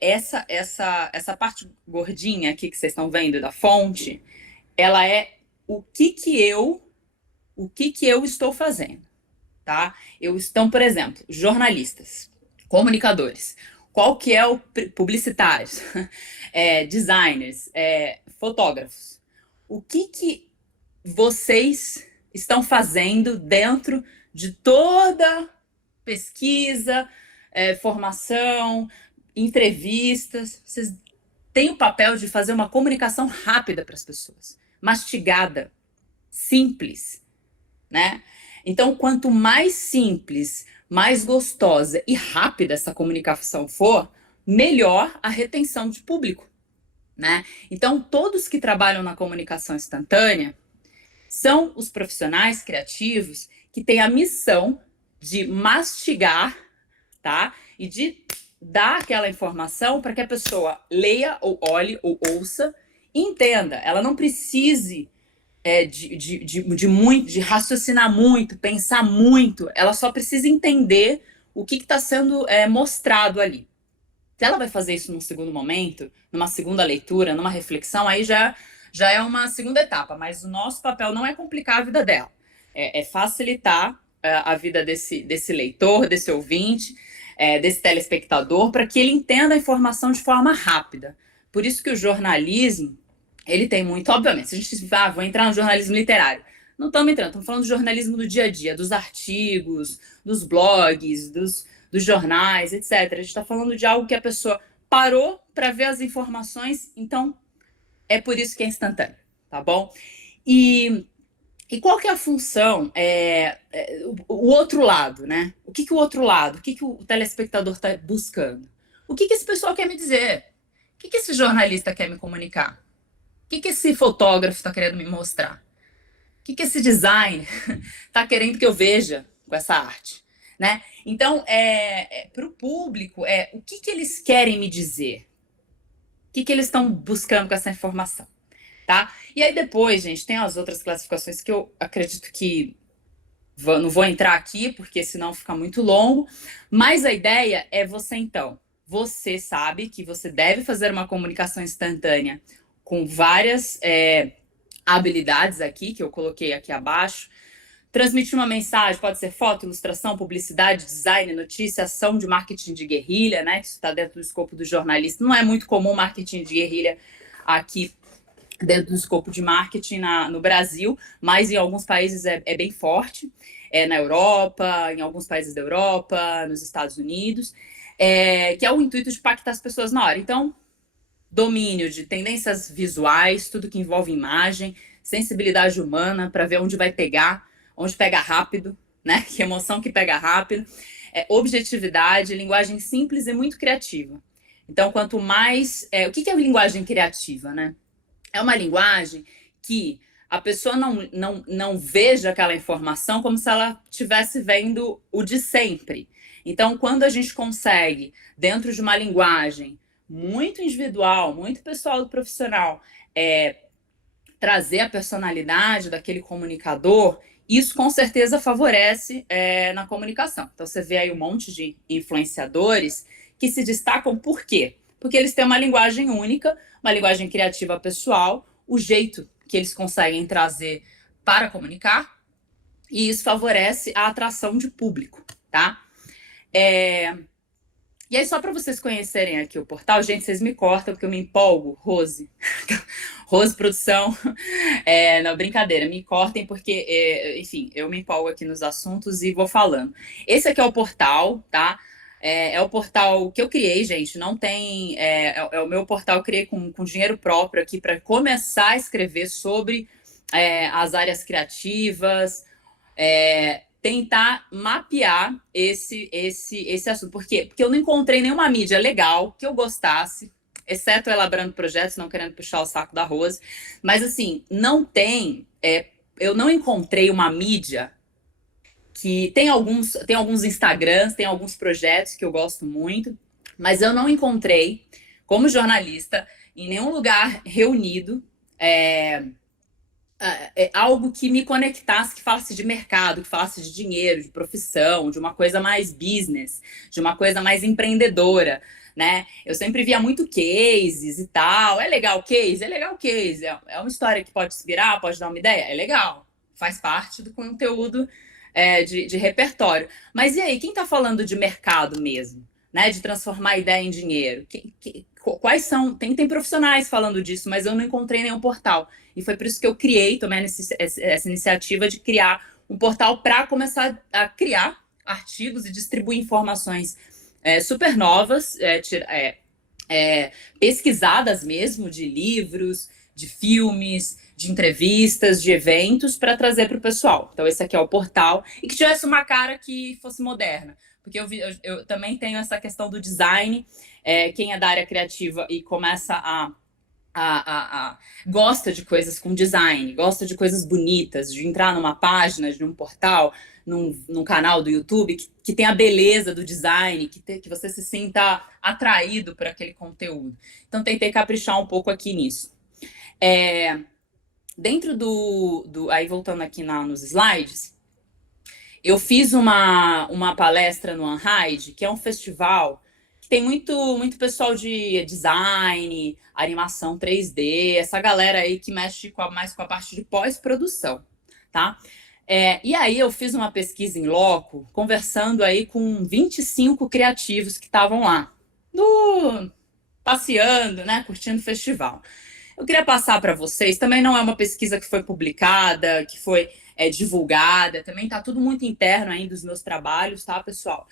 Essa parte gordinha aqui que vocês estão vendo da fonte, ela é o que eu estou fazendo, tá? Então, por exemplo, jornalistas, comunicadores. Qual que é o publicitários, designers, fotógrafos? O que vocês estão fazendo dentro de toda pesquisa, formação, entrevistas? Vocês têm o papel de fazer uma comunicação rápida para as pessoas, mastigada, simples, né? Então, quanto mais simples, mais gostosa e rápida essa comunicação for, melhor a retenção de público, né? Então, todos que trabalham na comunicação instantânea são os profissionais criativos que têm a missão de mastigar, tá? E de dar aquela informação para que a pessoa leia, ou olhe, ou ouça e entenda. Ela não precise de raciocinar muito, pensar muito. Ela só precisa entender o que está sendo mostrado ali. Se ela vai fazer isso num segundo momento, numa segunda leitura, numa reflexão, aí já é uma segunda etapa, mas o nosso papel não é complicar a vida dela, é facilitar a vida desse leitor, desse ouvinte, desse telespectador, para que ele entenda a informação de forma rápida. Por isso que o jornalismo, ele tem muito, obviamente, se a gente vou entrar no jornalismo literário, não estamos entrando, estamos falando do jornalismo do dia a dia, dos artigos, dos blogs, dos jornais, etc. A gente está falando de algo que a pessoa parou para ver as informações, então é por isso que é instantâneo, tá bom? E qual que é a função, o outro lado, né? O que o outro lado, o que o telespectador está buscando? O que esse pessoal quer me dizer? O que esse jornalista quer me comunicar? O que esse fotógrafo está querendo me mostrar? O que esse designer está querendo que eu veja com essa arte? Né? Então, para o público, o que eles querem me dizer? O que eles estão buscando com essa informação? Tá? E aí depois, gente, tem as outras classificações que eu acredito que não vou entrar aqui, porque senão fica muito longo, mas a ideia é você sabe que você deve fazer uma comunicação instantânea com várias habilidades aqui, que eu coloquei aqui abaixo. Transmitir uma mensagem, pode ser foto, ilustração, publicidade, design, notícia, ação de marketing de guerrilha, né? Isso está dentro do escopo do jornalista. Não é muito comum marketing de guerrilha aqui dentro do escopo de marketing no Brasil, mas em alguns países é bem forte, na Europa, em alguns países da Europa, nos Estados Unidos, que é o intuito de impactar as pessoas na hora. Então, domínio de tendências visuais, tudo que envolve imagem, sensibilidade humana para ver onde vai pegar, onde pega rápido, né? Que emoção que pega rápido, objetividade, linguagem simples e muito criativa. Então, quanto mais... o que é linguagem criativa, né? É uma linguagem que a pessoa não veja aquela informação como se ela estivesse vendo o de sempre. Então, quando a gente consegue, dentro de uma linguagem muito individual, muito pessoal do profissional, trazer a personalidade daquele comunicador, isso com certeza favorece na comunicação. Então, você vê aí um monte de influenciadores que se destacam por quê? Porque eles têm uma linguagem única, uma linguagem criativa pessoal, o jeito que eles conseguem trazer para comunicar, e isso favorece a atração de público, tá? E aí, só para vocês conhecerem aqui o portal, gente, vocês me cortam, porque eu me empolgo, Rose. Rose Produção, não, brincadeira, me cortem, porque, enfim, eu me empolgo aqui nos assuntos e vou falando. Esse aqui é o portal, tá? É o portal que eu criei, gente, não tem... É o meu portal, eu criei com dinheiro próprio aqui para começar a escrever sobre as áreas criativas, tentar mapear esse assunto. Por quê? Porque eu não encontrei nenhuma mídia legal que eu gostasse, exceto Elaborando Projetos, não querendo puxar o saco da Rose, mas assim, não tem... eu não encontrei uma mídia que tem alguns Instagrams, tem alguns projetos que eu gosto muito, mas eu não encontrei, como jornalista, em nenhum lugar reunido, algo que me conectasse, que falasse de mercado, que falasse de dinheiro, de profissão, de uma coisa mais business, de uma coisa mais empreendedora, né? Eu sempre via muito cases e tal. É legal case? É legal case. É uma história que pode inspirar, pode dar uma ideia? É legal. Faz parte do conteúdo de repertório. Mas e aí, quem está falando de mercado mesmo? né, de transformar a ideia em dinheiro? Quais são? Tem profissionais falando disso, mas eu não encontrei nenhum portal. E foi por isso que eu tomei essa iniciativa de criar um portal para começar a criar artigos e distribuir informações super novas, pesquisadas mesmo, de livros, de filmes, de entrevistas, de eventos, para trazer para o pessoal. Então, esse aqui é o portal. E que tivesse uma cara que fosse moderna. Porque eu também tenho essa questão do design. Quem é da área criativa e começa gosta de coisas com design, gosta de coisas bonitas, de entrar numa página, de um portal, num canal do YouTube, que tem a beleza do design, que você se sinta atraído por aquele conteúdo. Então, tentei caprichar um pouco aqui nisso. Dentro aí voltando aqui nos slides, eu fiz uma palestra no Unhide, que é um festival que tem muito pessoal de design, animação 3D, essa galera aí que mexe mais com a parte de pós-produção, tá? E aí eu fiz uma pesquisa em loco, conversando aí com 25 criativos que estavam lá, passeando, né, curtindo o festival. Eu queria passar para vocês, também não é uma pesquisa que foi publicada, que foi divulgada, também está tudo muito interno ainda dos meus trabalhos, tá, pessoal?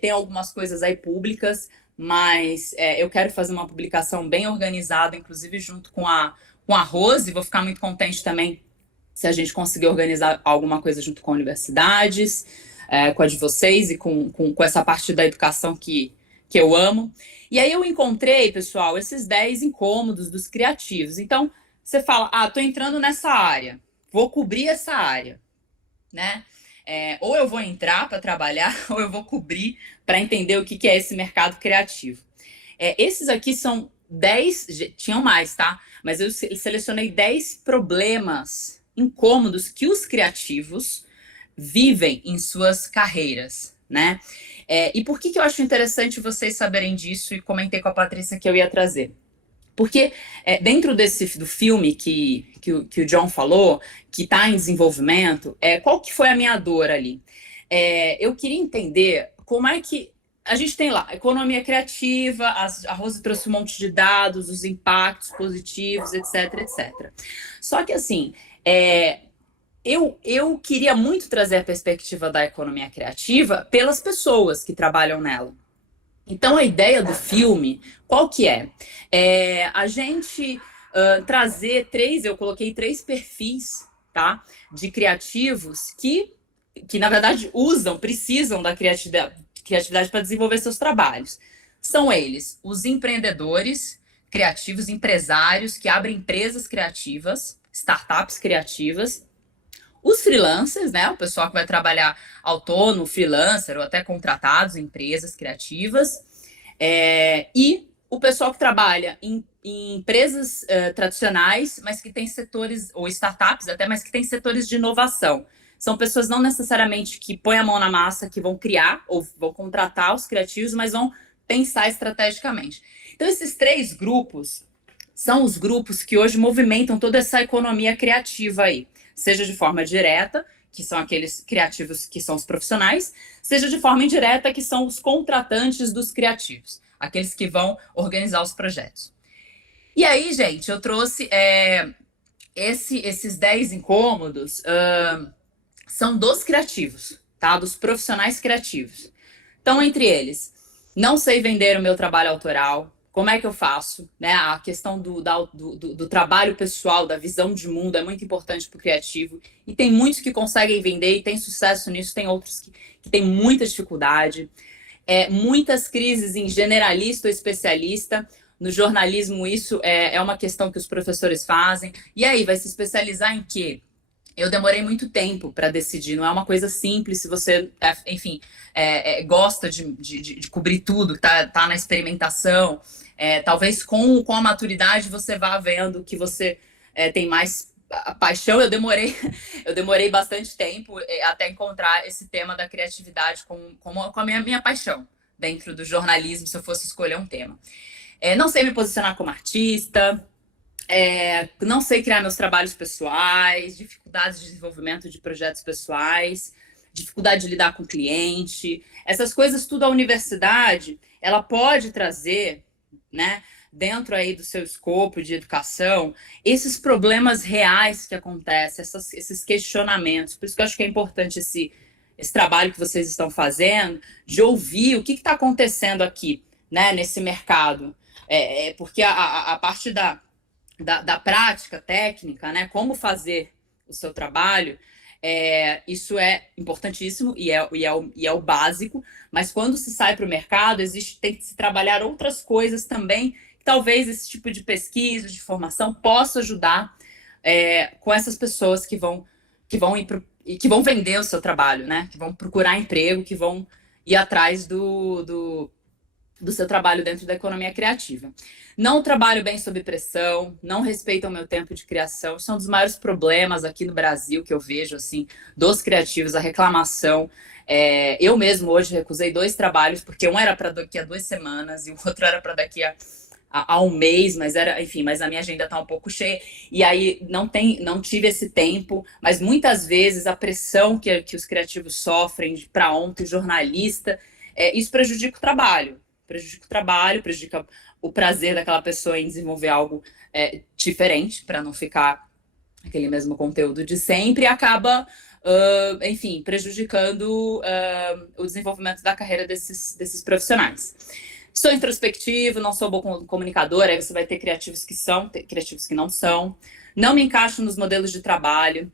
Tem algumas coisas aí públicas, mas eu quero fazer uma publicação bem organizada, inclusive junto com a Rose, vou ficar muito contente também se a gente conseguir organizar alguma coisa junto com universidades, com a de vocês e com essa parte da educação que eu amo. E aí eu encontrei, pessoal, esses 10 incômodos dos criativos. Então, você fala, tô entrando nessa área, vou cobrir essa área, né? Ou eu vou entrar para trabalhar, ou eu vou cobrir para entender o que é esse mercado criativo. Esses aqui são 10, tinham mais, tá? Mas eu selecionei 10 problemas incômodos que os criativos vivem em suas carreiras, né? E por que eu acho interessante vocês saberem disso, e comentei com a Patrícia que eu ia trazer? Porque dentro do filme que o John falou, que está em desenvolvimento, qual que foi a minha dor ali? Eu queria entender como é que a gente tem lá economia criativa, a Rose trouxe um monte de dados, os impactos positivos, etc, etc. Só que assim, eu queria muito trazer a perspectiva da economia criativa pelas pessoas que trabalham nela. Então, a ideia do filme, qual que é? A gente trazer eu coloquei 3 perfis, tá? De criativos que na verdade, precisam da criatividade para desenvolver seus trabalhos. São eles, os empreendedores criativos, empresários que abrem empresas criativas, startups criativas, os freelancers, né? O pessoal que vai trabalhar autônomo, freelancer ou até contratados em empresas criativas. E o pessoal que trabalha em empresas tradicionais, mas que tem setores, ou startups até, mas que tem setores de inovação. São pessoas não necessariamente que põem a mão na massa, que vão criar ou vão contratar os criativos, mas vão pensar estrategicamente. Então, esses 3 grupos são os grupos que hoje movimentam toda essa economia criativa aí. Seja de forma direta, que são aqueles criativos que são os profissionais, seja de forma indireta, que são os contratantes dos criativos, aqueles que vão organizar os projetos. E aí, gente, eu trouxe esses 10 incômodos, são dos criativos, tá? Dos profissionais criativos. Então, entre eles, não sei vender o meu trabalho autoral. Como é que eu faço? Né? A questão do trabalho pessoal, da visão de mundo é muito importante para o criativo. E tem muitos que conseguem vender e têm sucesso nisso, tem outros que têm muita dificuldade. Muitas crises em generalista ou especialista. No jornalismo, isso é uma questão que os professores fazem. E aí, vai se especializar em quê? Eu demorei muito tempo para decidir, não é uma coisa simples. Se você, enfim, gosta de cobrir tudo, tá na experimentação, talvez com a maturidade você vá vendo que você tem mais paixão. Eu demorei bastante tempo até encontrar esse tema da criatividade com a minha paixão dentro do jornalismo, se eu fosse escolher um tema. Não sei me posicionar como artista, não sei criar meus trabalhos pessoais, dificuldades de desenvolvimento de projetos pessoais, dificuldade de lidar com o cliente. Essas coisas tudo a universidade, ela pode trazer, né, dentro aí do seu escopo de educação, esses problemas reais que acontecem, esses questionamentos. Por isso que eu acho que é importante esse trabalho que vocês estão fazendo, de ouvir o que está acontecendo aqui, né, nesse mercado. Porque a parte da prática técnica, né, como fazer o seu trabalho, isso é importantíssimo e é o básico, mas quando se sai para o mercado, tem que se trabalhar outras coisas também. Talvez esse tipo de pesquisa, de formação, possa ajudar com essas pessoas que vão vender o seu trabalho, né? Que vão procurar emprego, que vão ir atrás do seu trabalho dentro da economia criativa. Não trabalho bem sob pressão, não respeitam o meu tempo de criação. Isso é um dos maiores problemas aqui no Brasil que eu vejo, assim, dos criativos, a reclamação. Eu mesmo hoje recusei 2 trabalhos, porque um era para daqui a 2 semanas e o outro era para daqui a um mês, mas mas a minha agenda está um pouco cheia, e aí não tive esse tempo, mas muitas vezes a pressão que os criativos sofrem para ontem, jornalista, isso prejudica o trabalho, prejudica o prazer daquela pessoa em desenvolver algo diferente, para não ficar aquele mesmo conteúdo de sempre, e acaba, enfim, prejudicando o desenvolvimento da carreira desses profissionais. Sou introspectivo, não sou bom comunicador, aí você vai ter criativos que são, criativos que não são. Não me encaixo nos modelos de trabalho.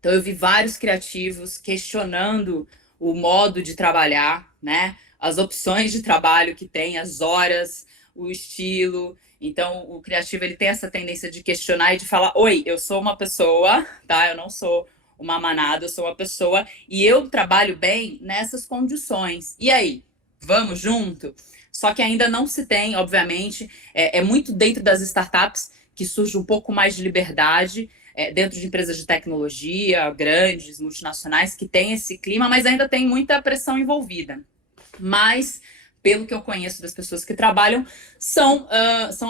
Então, eu vi vários criativos questionando o modo de trabalhar, né? As opções de trabalho que tem, as horas, o estilo. Então, o criativo, ele tem essa tendência de questionar e de falar: oi, eu sou uma pessoa, tá? Eu não sou uma manada, eu sou uma pessoa e eu trabalho bem nessas condições. E aí, vamos junto? Só que ainda não se tem, obviamente, é muito dentro das startups que surge um pouco mais de liberdade, dentro de empresas de tecnologia, grandes, multinacionais, que tem esse clima, mas ainda tem muita pressão envolvida. Mas, pelo que eu conheço das pessoas que trabalham, são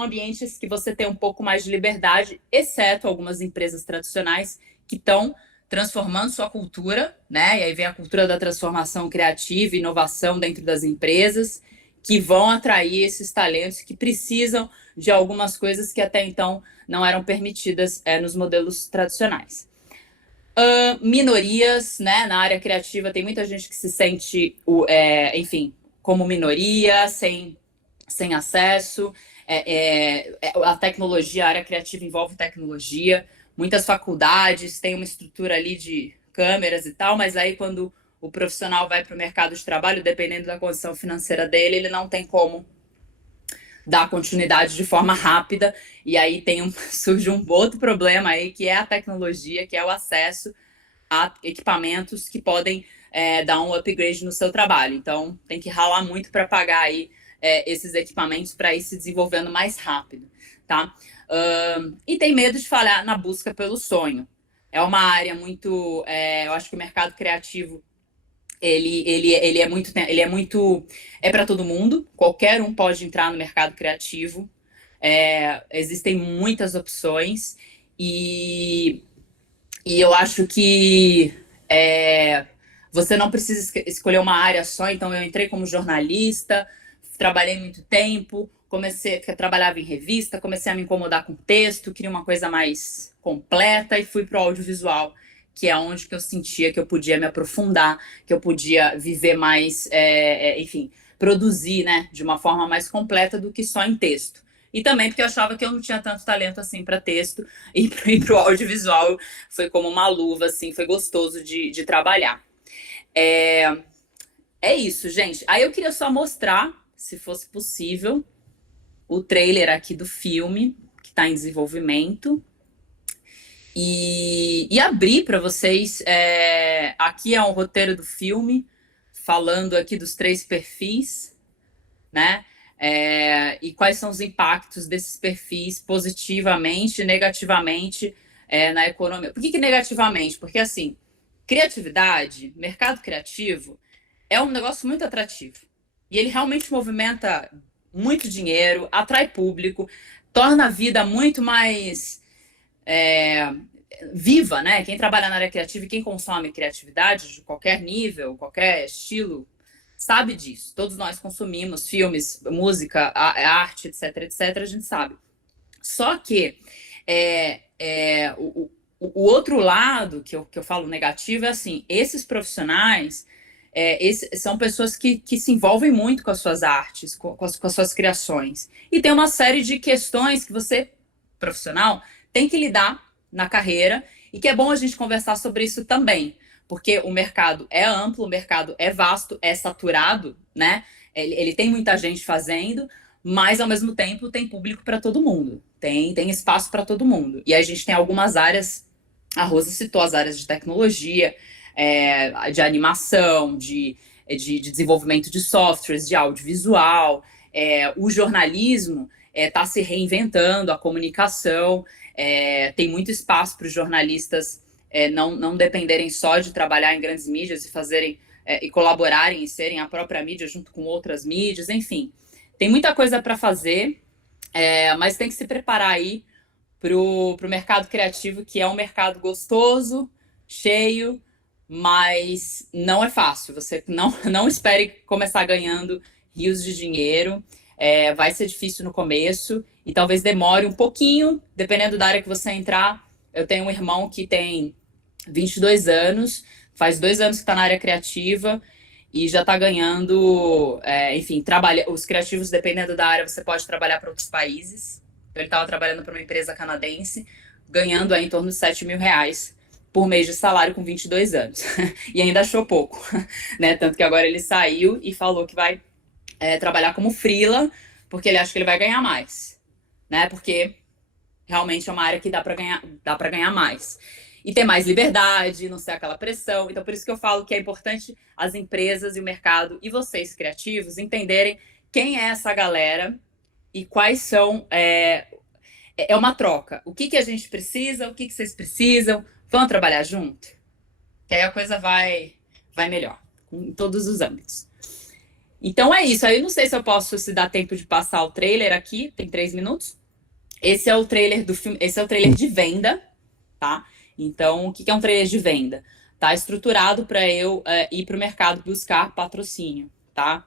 ambientes que você tem um pouco mais de liberdade, exceto algumas empresas tradicionais que estão transformando sua cultura, né? E aí vem a cultura da transformação criativa e inovação dentro das empresas, que vão atrair esses talentos que precisam de algumas coisas que até então não eram permitidas nos modelos tradicionais. Minorias, né? Na área criativa tem muita gente que se sente, enfim, como minoria, sem acesso. A tecnologia, a área criativa envolve tecnologia. Muitas faculdades têm uma estrutura ali de câmeras e tal, mas aí quando o profissional vai para o mercado de trabalho, dependendo da condição financeira dele, ele não tem como dar continuidade de forma rápida, e aí surge um outro problema aí, que é a tecnologia, que é o acesso a equipamentos que podem dar um upgrade no seu trabalho. Então, tem que ralar muito para pagar aí esses equipamentos para ir se desenvolvendo mais rápido, tá? E tem medo de falhar na busca pelo sonho. É uma área muito... eu acho que o mercado criativo ele é muito para todo mundo, qualquer um pode entrar no mercado criativo, existem muitas opções e eu acho que você não precisa escolher uma área só. Então eu entrei como jornalista, trabalhei muito tempo, trabalhava em revista, comecei a me incomodar com texto, queria uma coisa mais completa e fui para o audiovisual, que é onde que eu sentia que eu podia me aprofundar, que eu podia viver mais, enfim, produzir, né, de uma forma mais completa do que só em texto. E também porque eu achava que eu não tinha tanto talento assim para texto, e para o audiovisual foi como uma luva, assim, foi gostoso de trabalhar. É isso, gente. Aí eu queria só mostrar, se fosse possível, o trailer aqui do filme, que está em desenvolvimento. E abrir para vocês, aqui é um roteiro do filme, falando aqui dos 3 perfis, né? E quais são os impactos desses perfis positivamente e negativamente na economia. Por que negativamente? Porque, assim, criatividade, mercado criativo, é um negócio muito atrativo. E ele realmente movimenta muito dinheiro, atrai público, torna a vida muito mais... viva, né? Quem trabalha na área criativa e quem consome criatividade de qualquer nível, qualquer estilo, sabe disso. Todos nós consumimos filmes, música, arte, etc, etc, a gente sabe. Só que o outro lado que eu falo negativo é assim, esses profissionais são pessoas que se envolvem muito com as suas artes, com as suas criações. E tem uma série de questões que você, profissional, tem que lidar na carreira e que é bom a gente conversar sobre isso também. Porque o mercado é amplo, o mercado é vasto, é saturado, né? Ele tem muita gente fazendo, mas ao mesmo tempo tem público para todo mundo, tem espaço para todo mundo. E a gente tem algumas áreas, a Rosa citou as áreas de tecnologia, de animação, de desenvolvimento de softwares, de audiovisual, o jornalismo está se reinventando, a comunicação, tem muito espaço para os jornalistas não dependerem só de trabalhar em grandes mídias e fazerem e colaborarem e serem a própria mídia junto com outras mídias, enfim. Tem muita coisa para fazer, mas tem que se preparar aí para o mercado criativo, que é um mercado gostoso, cheio, mas não é fácil. Você não espere começar ganhando rios de dinheiro, vai ser difícil no começo e talvez demore um pouquinho, dependendo da área que você entrar. Eu tenho um irmão que tem 22 anos, faz 2 anos que está na área criativa e já está ganhando, enfim, os criativos, dependendo da área, você pode trabalhar para outros países. Então, ele estava trabalhando para uma empresa canadense, ganhando em torno de R$7.000 por mês de salário com 22 anos. E ainda achou pouco, né? Tanto que agora ele saiu e falou que vai trabalhar como freela, porque ele acha que ele vai ganhar mais, né? Porque realmente é uma área que dá para ganhar mais. E ter mais liberdade, não ser aquela pressão. Então, por isso que eu falo que é importante as empresas e o mercado e vocês criativos entenderem quem é essa galera e quais são... É uma troca. O que a gente precisa, o que vocês precisam, vão trabalhar junto? Que aí a coisa vai melhor, em todos os âmbitos. Então é isso. Aí eu não sei se dá tempo de passar o trailer aqui, tem 3 minutos. Esse é o trailer do filme, esse é o trailer de venda, tá? Então, o que é um trailer de venda? Tá estruturado para eu ir para o mercado buscar patrocínio, tá?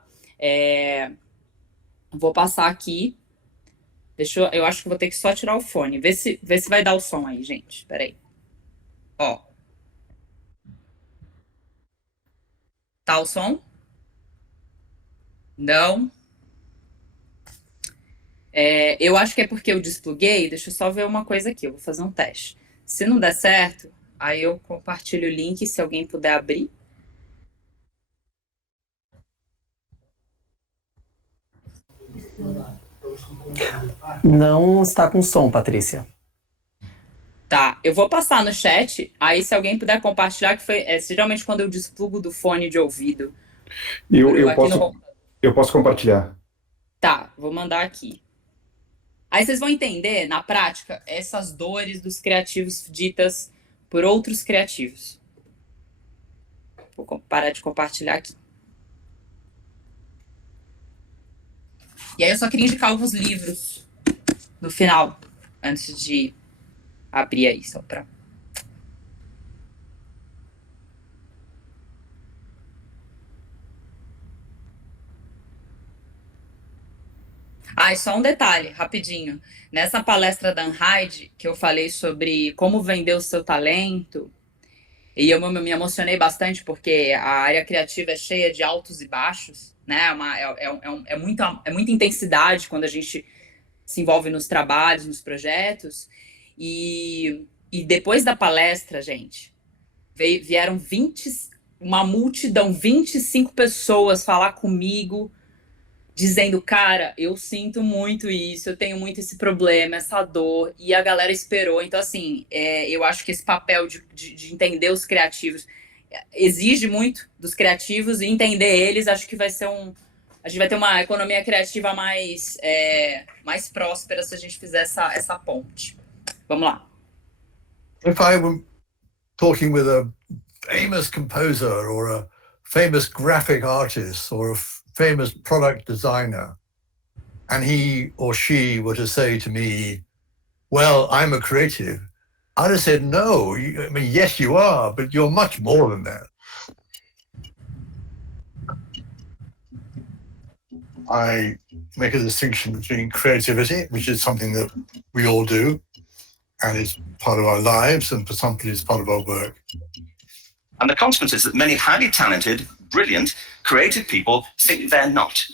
Vou passar aqui. Eu acho que vou ter que só tirar o fone. Vê se vai dar o som aí, gente. Peraí. Ó. Tá o som? Não. Eu acho que é porque eu despluguei. Deixa eu só ver uma coisa aqui. Eu vou fazer um teste. Se não der certo, aí eu compartilho o link, se alguém puder abrir. Não está com som, Patrícia. Tá, eu vou passar no chat, aí se alguém puder compartilhar, que foi geralmente quando eu desplugo do fone de ouvido. Eu posso compartilhar. Tá, vou mandar aqui. Aí vocês vão entender, na prática, essas dores dos criativos ditas por outros criativos. Vou parar de compartilhar aqui. E aí eu só queria indicar alguns livros no final, antes de abrir aí, só para... E só um detalhe, rapidinho. Nessa palestra da Unhide, que eu falei sobre como vender o seu talento, e eu me emocionei bastante, porque a área criativa é cheia de altos e baixos, né? É muita intensidade quando a gente se envolve nos trabalhos, nos projetos. E depois da palestra, gente, vieram uma multidão, 25 pessoas falar comigo, dizendo, cara, eu sinto muito isso, eu tenho muito esse problema, essa dor, e a galera esperou. Então, assim, eu acho que esse papel de entender os criativos exige muito dos criativos, e entender eles, acho que vai ser a gente vai ter uma economia criativa mais próspera se a gente fizer essa ponte. Vamos lá. If I were talking with a famous composer or a famous graphic artist or a famous product designer, and he or she were to say to me, well, I'm a creative, I'd have said, no, I mean, yes, you are, but you're much more than that. I make a distinction between creativity, which is something that we all do, and it's part of our lives, and for some people it's part of our work. And the consequence is that many highly talented, brilliant, creative people think they're not.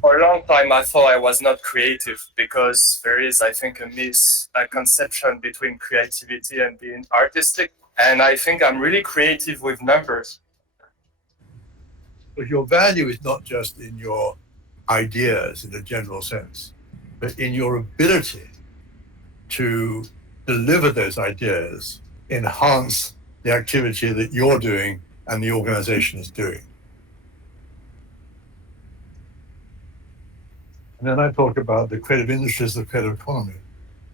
For a long time, I thought I was not creative because there is, I think, a misconception between creativity and being artistic. And I think I'm really creative with numbers. But your value is not just in your ideas in a general sense, but in your ability to deliver those ideas, enhance the activity that you're doing and the organization is doing. And then I talk about the creative industries, the creative economy,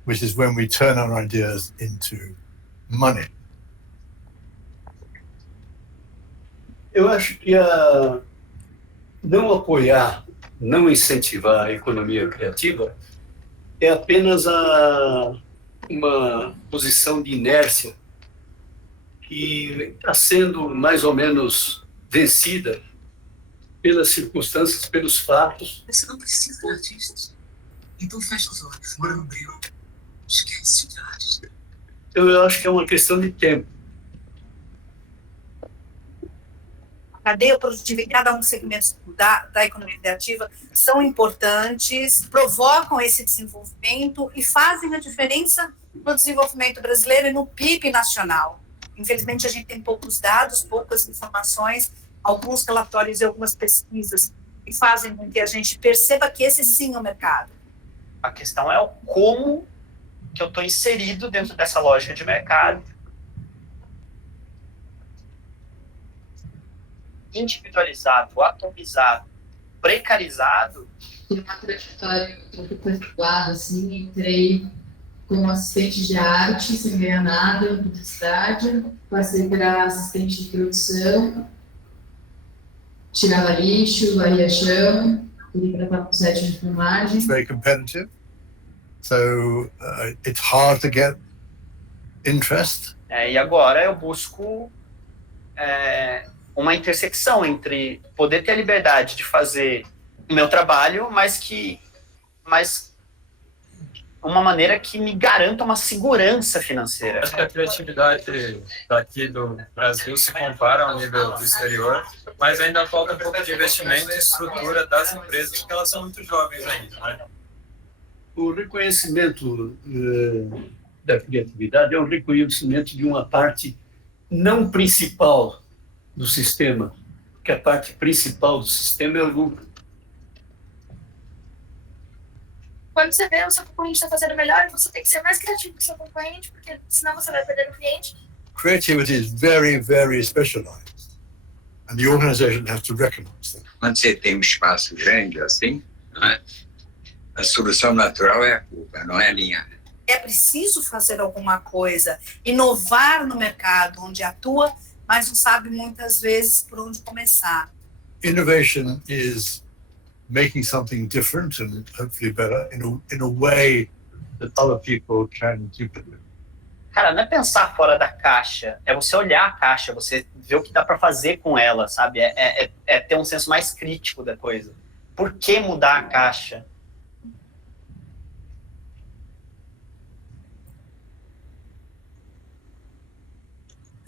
which is when we turn our ideas into money. Eu acho que não apoiar, não incentivar a economia criativa é apenas uma posição de inércia que está sendo mais ou menos vencida pelas circunstâncias, pelos fatos. Você não precisa de artistas. Então fecha os olhos, mora no breu. Esquece de arte. Eu acho que é uma questão de tempo. A cadeia produtiva em cada um dos segmentos da economia criativa são importantes, provocam esse desenvolvimento e fazem a diferença no desenvolvimento brasileiro e no PIB nacional. Infelizmente, a gente tem poucos dados, poucas informações, alguns relatórios e algumas pesquisas que fazem com que a gente perceba que esse sim é o mercado. A questão é o como que eu estou inserido dentro dessa lógica de mercado. Individualizado, atomizado, precarizado. Tive uma trajetória um pouco perturbada, assim, entrei como assistente de arte, sem ganhar nada, na publicidade, passei para assistente de produção, tirava lixo, varria chão, fui para o set de filmagem. It's very competitive, so it's hard to get interest. E agora eu busco uma intersecção entre poder ter a liberdade de fazer o meu trabalho, mas uma maneira que me garanta uma segurança financeira. Acho que a criatividade daqui do Brasil se compara ao nível do exterior, mas ainda falta um pouco de investimento e estrutura das empresas, porque elas são muito jovens ainda, né? O reconhecimento da criatividade é um reconhecimento de uma parte não principal do sistema, porque a parte principal do sistema é o lucro. Quando você vê o seu concorrente está fazendo melhor, você tem que ser mais criativo que o seu concorrente, porque senão você vai perder o cliente. Creativity is very, very specialized, and the organization has to recognize that. Quando você tem um espaço grande assim, a solução natural é a curva, não é a linha. É preciso fazer alguma coisa, inovar no mercado onde atua, mas não sabe muitas vezes por onde começar. Innovation is making something different and hopefully better in a way that other people can duplicate. Cara, não é pensar fora da caixa, é você olhar a caixa, você ver o que dá para fazer com ela, sabe? É ter um senso mais crítico da coisa. Por que mudar a caixa?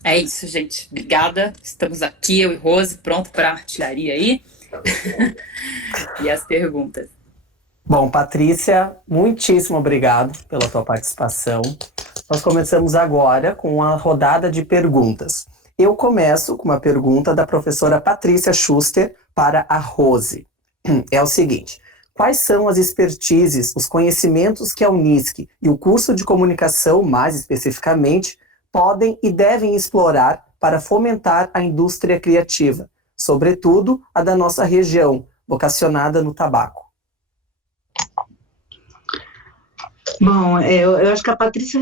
É isso, gente. Obrigada. Estamos aqui, eu e Rose, pronto para a artilharia aí. E as perguntas. Bom, Patrícia, muitíssimo obrigado pela tua participação. Nós começamos agora com a rodada de perguntas. Eu começo com uma pergunta da professora Patrícia Schuster para a Rose. É o seguinte: quais são as expertises, os conhecimentos que a Unisc e o curso de comunicação, mais especificamente, podem e devem explorar para fomentar a indústria criativa, sobretudo a da nossa região, vocacionada no tabaco? Bom, eu acho que a Patrícia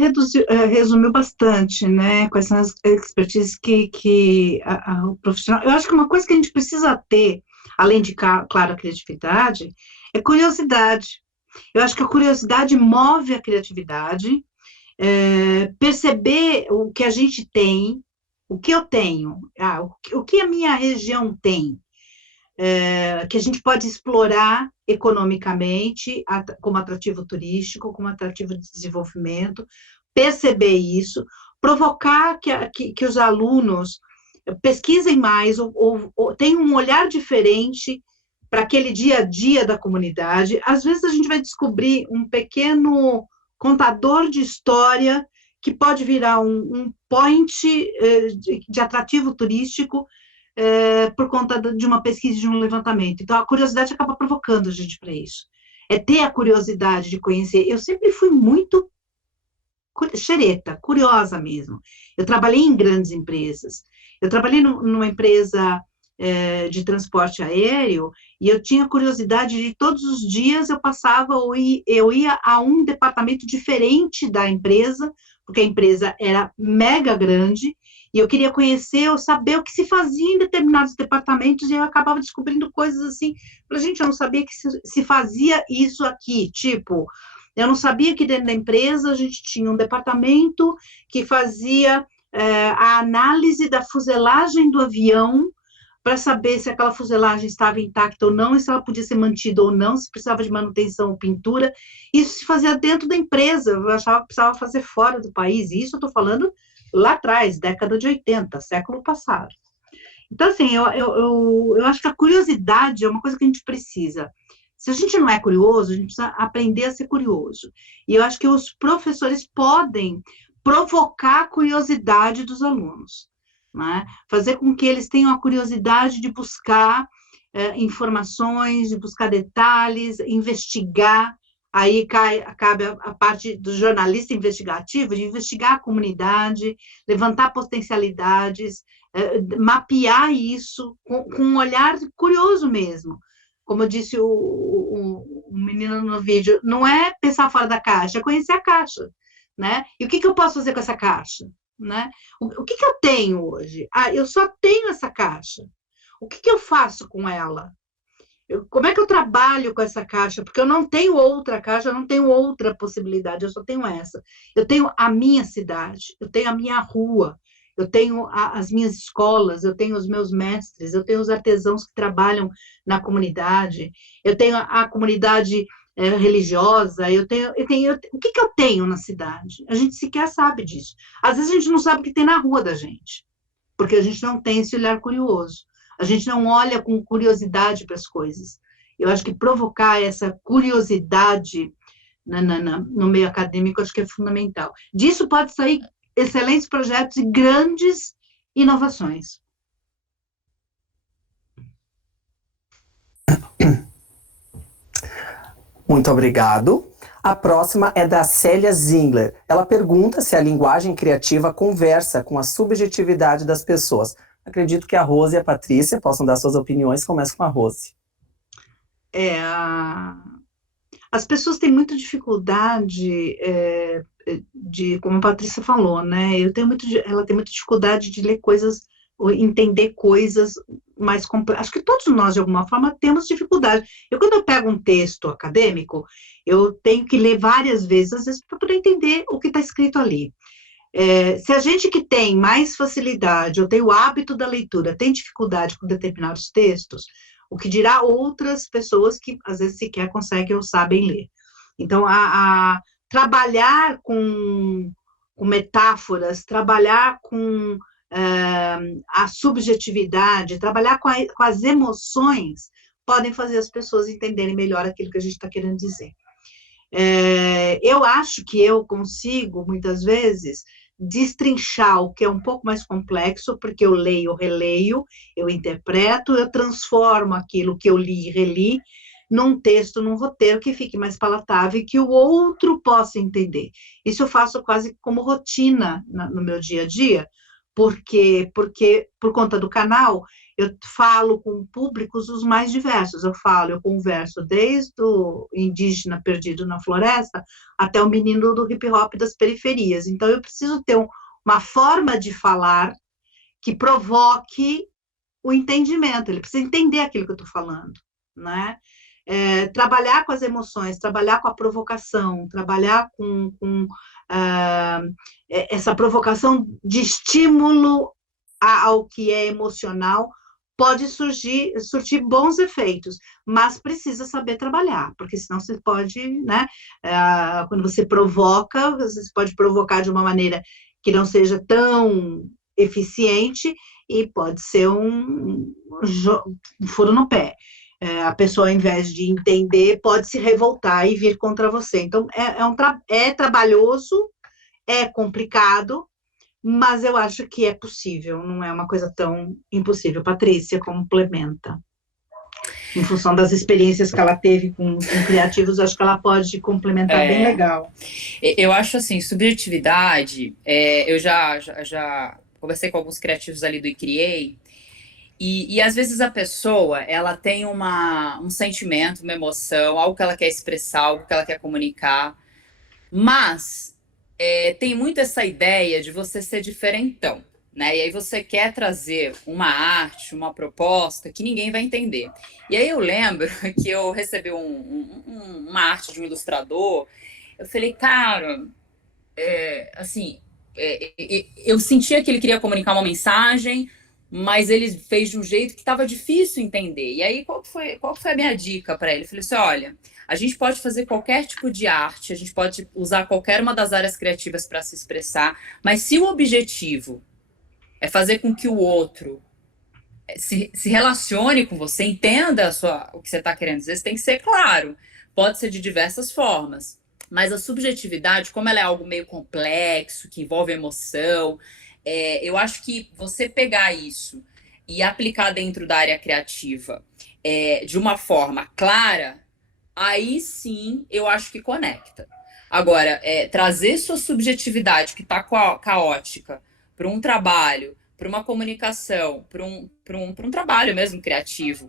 resumiu bastante, né, quais são as expertises que o profissional... Eu acho que uma coisa que a gente precisa ter, além de, claro, a criatividade, é curiosidade. Eu acho que a curiosidade move a criatividade, perceber o que a gente tem, o que eu tenho, o que a minha região tem, que a gente pode explorar economicamente, como atrativo turístico, como atrativo de desenvolvimento, perceber isso, provocar que os alunos pesquisem mais, ou tenham um olhar diferente para aquele dia a dia da comunidade. Às vezes a gente vai descobrir um pequeno contador de história que pode virar um point de atrativo turístico por conta de uma pesquisa, de um levantamento. Então, a curiosidade acaba provocando a gente para isso. É ter a curiosidade de conhecer. Eu sempre fui muito xereta, curiosa mesmo. Eu trabalhei em grandes empresas. Eu trabalhei numa empresa de transporte aéreo, e eu tinha curiosidade de todos os dias eu ia a um departamento diferente da empresa, porque a empresa era mega grande, e eu queria conhecer, ou saber o que se fazia em determinados departamentos, e eu acabava descobrindo coisas assim, gente, eu não sabia que se fazia isso aqui, tipo, eu não sabia que dentro da empresa a gente tinha um departamento que fazia a análise da fuselagem do avião, para saber se aquela fuselagem estava intacta ou não, e se ela podia ser mantida ou não, se precisava de manutenção ou pintura. Isso se fazia dentro da empresa, eu achava que precisava fazer fora do país, e isso eu estou falando lá atrás, década de 80, século passado. Então, assim, eu acho que a curiosidade é uma coisa que a gente precisa. Se a gente não é curioso, a gente precisa aprender a ser curioso. E eu acho que os professores podem provocar a curiosidade dos alunos, né? Fazer com que eles tenham a curiosidade de buscar informações, de buscar detalhes, investigar. Aí cabe a parte do jornalista investigativo, de investigar a comunidade, levantar potencialidades, mapear isso com um olhar curioso mesmo. Como disse o menino no vídeo, não é pensar fora da caixa, é conhecer a caixa, né? E o que eu posso fazer com essa caixa? Né? O que eu tenho hoje? Eu só tenho essa caixa. O que eu faço com ela? Como é que eu trabalho com essa caixa? Porque eu não tenho outra caixa, eu não tenho outra possibilidade, eu só tenho essa. Eu tenho a minha cidade, eu tenho a minha rua, eu tenho as minhas escolas, eu tenho os meus mestres, eu tenho os artesãos que trabalham na comunidade, eu tenho a comunidade religiosa, o que eu tenho na cidade? A gente sequer sabe disso. Às vezes a gente não sabe o que tem na rua da gente, porque a gente não tem esse olhar curioso. A gente não olha com curiosidade para as coisas. Eu acho que provocar essa curiosidade no meio acadêmico, acho que é fundamental. Disso pode sair excelentes projetos e grandes inovações. Muito obrigado. A próxima é da Célia Zingler. Ela pergunta se a linguagem criativa conversa com a subjetividade das pessoas. Acredito que a Rose e a Patrícia possam dar suas opiniões. Começa com a Rose. As pessoas têm muita dificuldade como a Patrícia falou, né? Ela tem muita dificuldade de ler coisas, ou entender coisas mais complexas. Acho que todos nós, de alguma forma, temos dificuldade. Quando eu pego um texto acadêmico, eu tenho que ler várias vezes, às vezes, para poder entender o que está escrito ali. Se a gente que tem mais facilidade, ou tem o hábito da leitura, tem dificuldade com determinados textos, o que dirá outras pessoas que, às vezes, sequer conseguem ou sabem ler. Então, trabalhar com metáforas, trabalhar com a subjetividade, trabalhar com as emoções, podem fazer as pessoas entenderem melhor aquilo que a gente está querendo dizer. Eu acho que eu consigo, muitas vezes, destrinchar o que é um pouco mais complexo, porque eu leio, eu releio, eu interpreto, eu transformo aquilo que eu li e reli num texto, num roteiro que fique mais palatável e que o outro possa entender. Isso eu faço quase como rotina no meu dia a dia, porque por conta do canal, eu falo com públicos os mais diversos. Eu converso desde o indígena perdido na floresta até o menino do hip hop das periferias. Então, eu preciso ter uma forma de falar que provoque o entendimento. Ele precisa entender aquilo que eu estou falando, né? Trabalhar com as emoções, trabalhar com a provocação, trabalhar com essa provocação de estímulo ao que é emocional, pode surtir bons efeitos, mas precisa saber trabalhar, porque senão você pode, né, quando você provoca, você pode provocar de uma maneira que não seja tão eficiente e pode ser um furo no pé. A pessoa, ao invés de entender, pode se revoltar e vir contra você. Então, é trabalhoso, é complicado, mas eu acho que é possível, não é uma coisa tão impossível. Patrícia complementa. Em função das experiências que ela teve com criativos, acho que ela pode complementar bem legal. Eu acho assim, subjetividade, eu já conversei com alguns criativos ali do ICRIEI, e às vezes a pessoa, ela tem um sentimento, uma emoção, algo que ela quer expressar, algo que ela quer comunicar, mas tem muito essa ideia de você ser diferentão, né? E aí você quer trazer uma arte, uma proposta que ninguém vai entender. E aí eu lembro que eu recebi uma arte de um ilustrador, eu falei, cara, eu sentia que ele queria comunicar uma mensagem, mas ele fez de um jeito que estava difícil entender. E aí, qual foi a minha dica para ele? Eu falei assim, olha, a gente pode fazer qualquer tipo de arte, a gente pode usar qualquer uma das áreas criativas para se expressar, mas se o objetivo é fazer com que o outro se relacione com você, entenda o que você está querendo dizer, você tem que ser claro. Pode ser de diversas formas, mas a subjetividade, como ela é algo meio complexo, que envolve emoção, eu acho que você pegar isso e aplicar dentro da área criativa de uma forma clara, aí sim eu acho que conecta. Agora, trazer sua subjetividade que está caótica para um trabalho, para uma comunicação, para um trabalho mesmo criativo,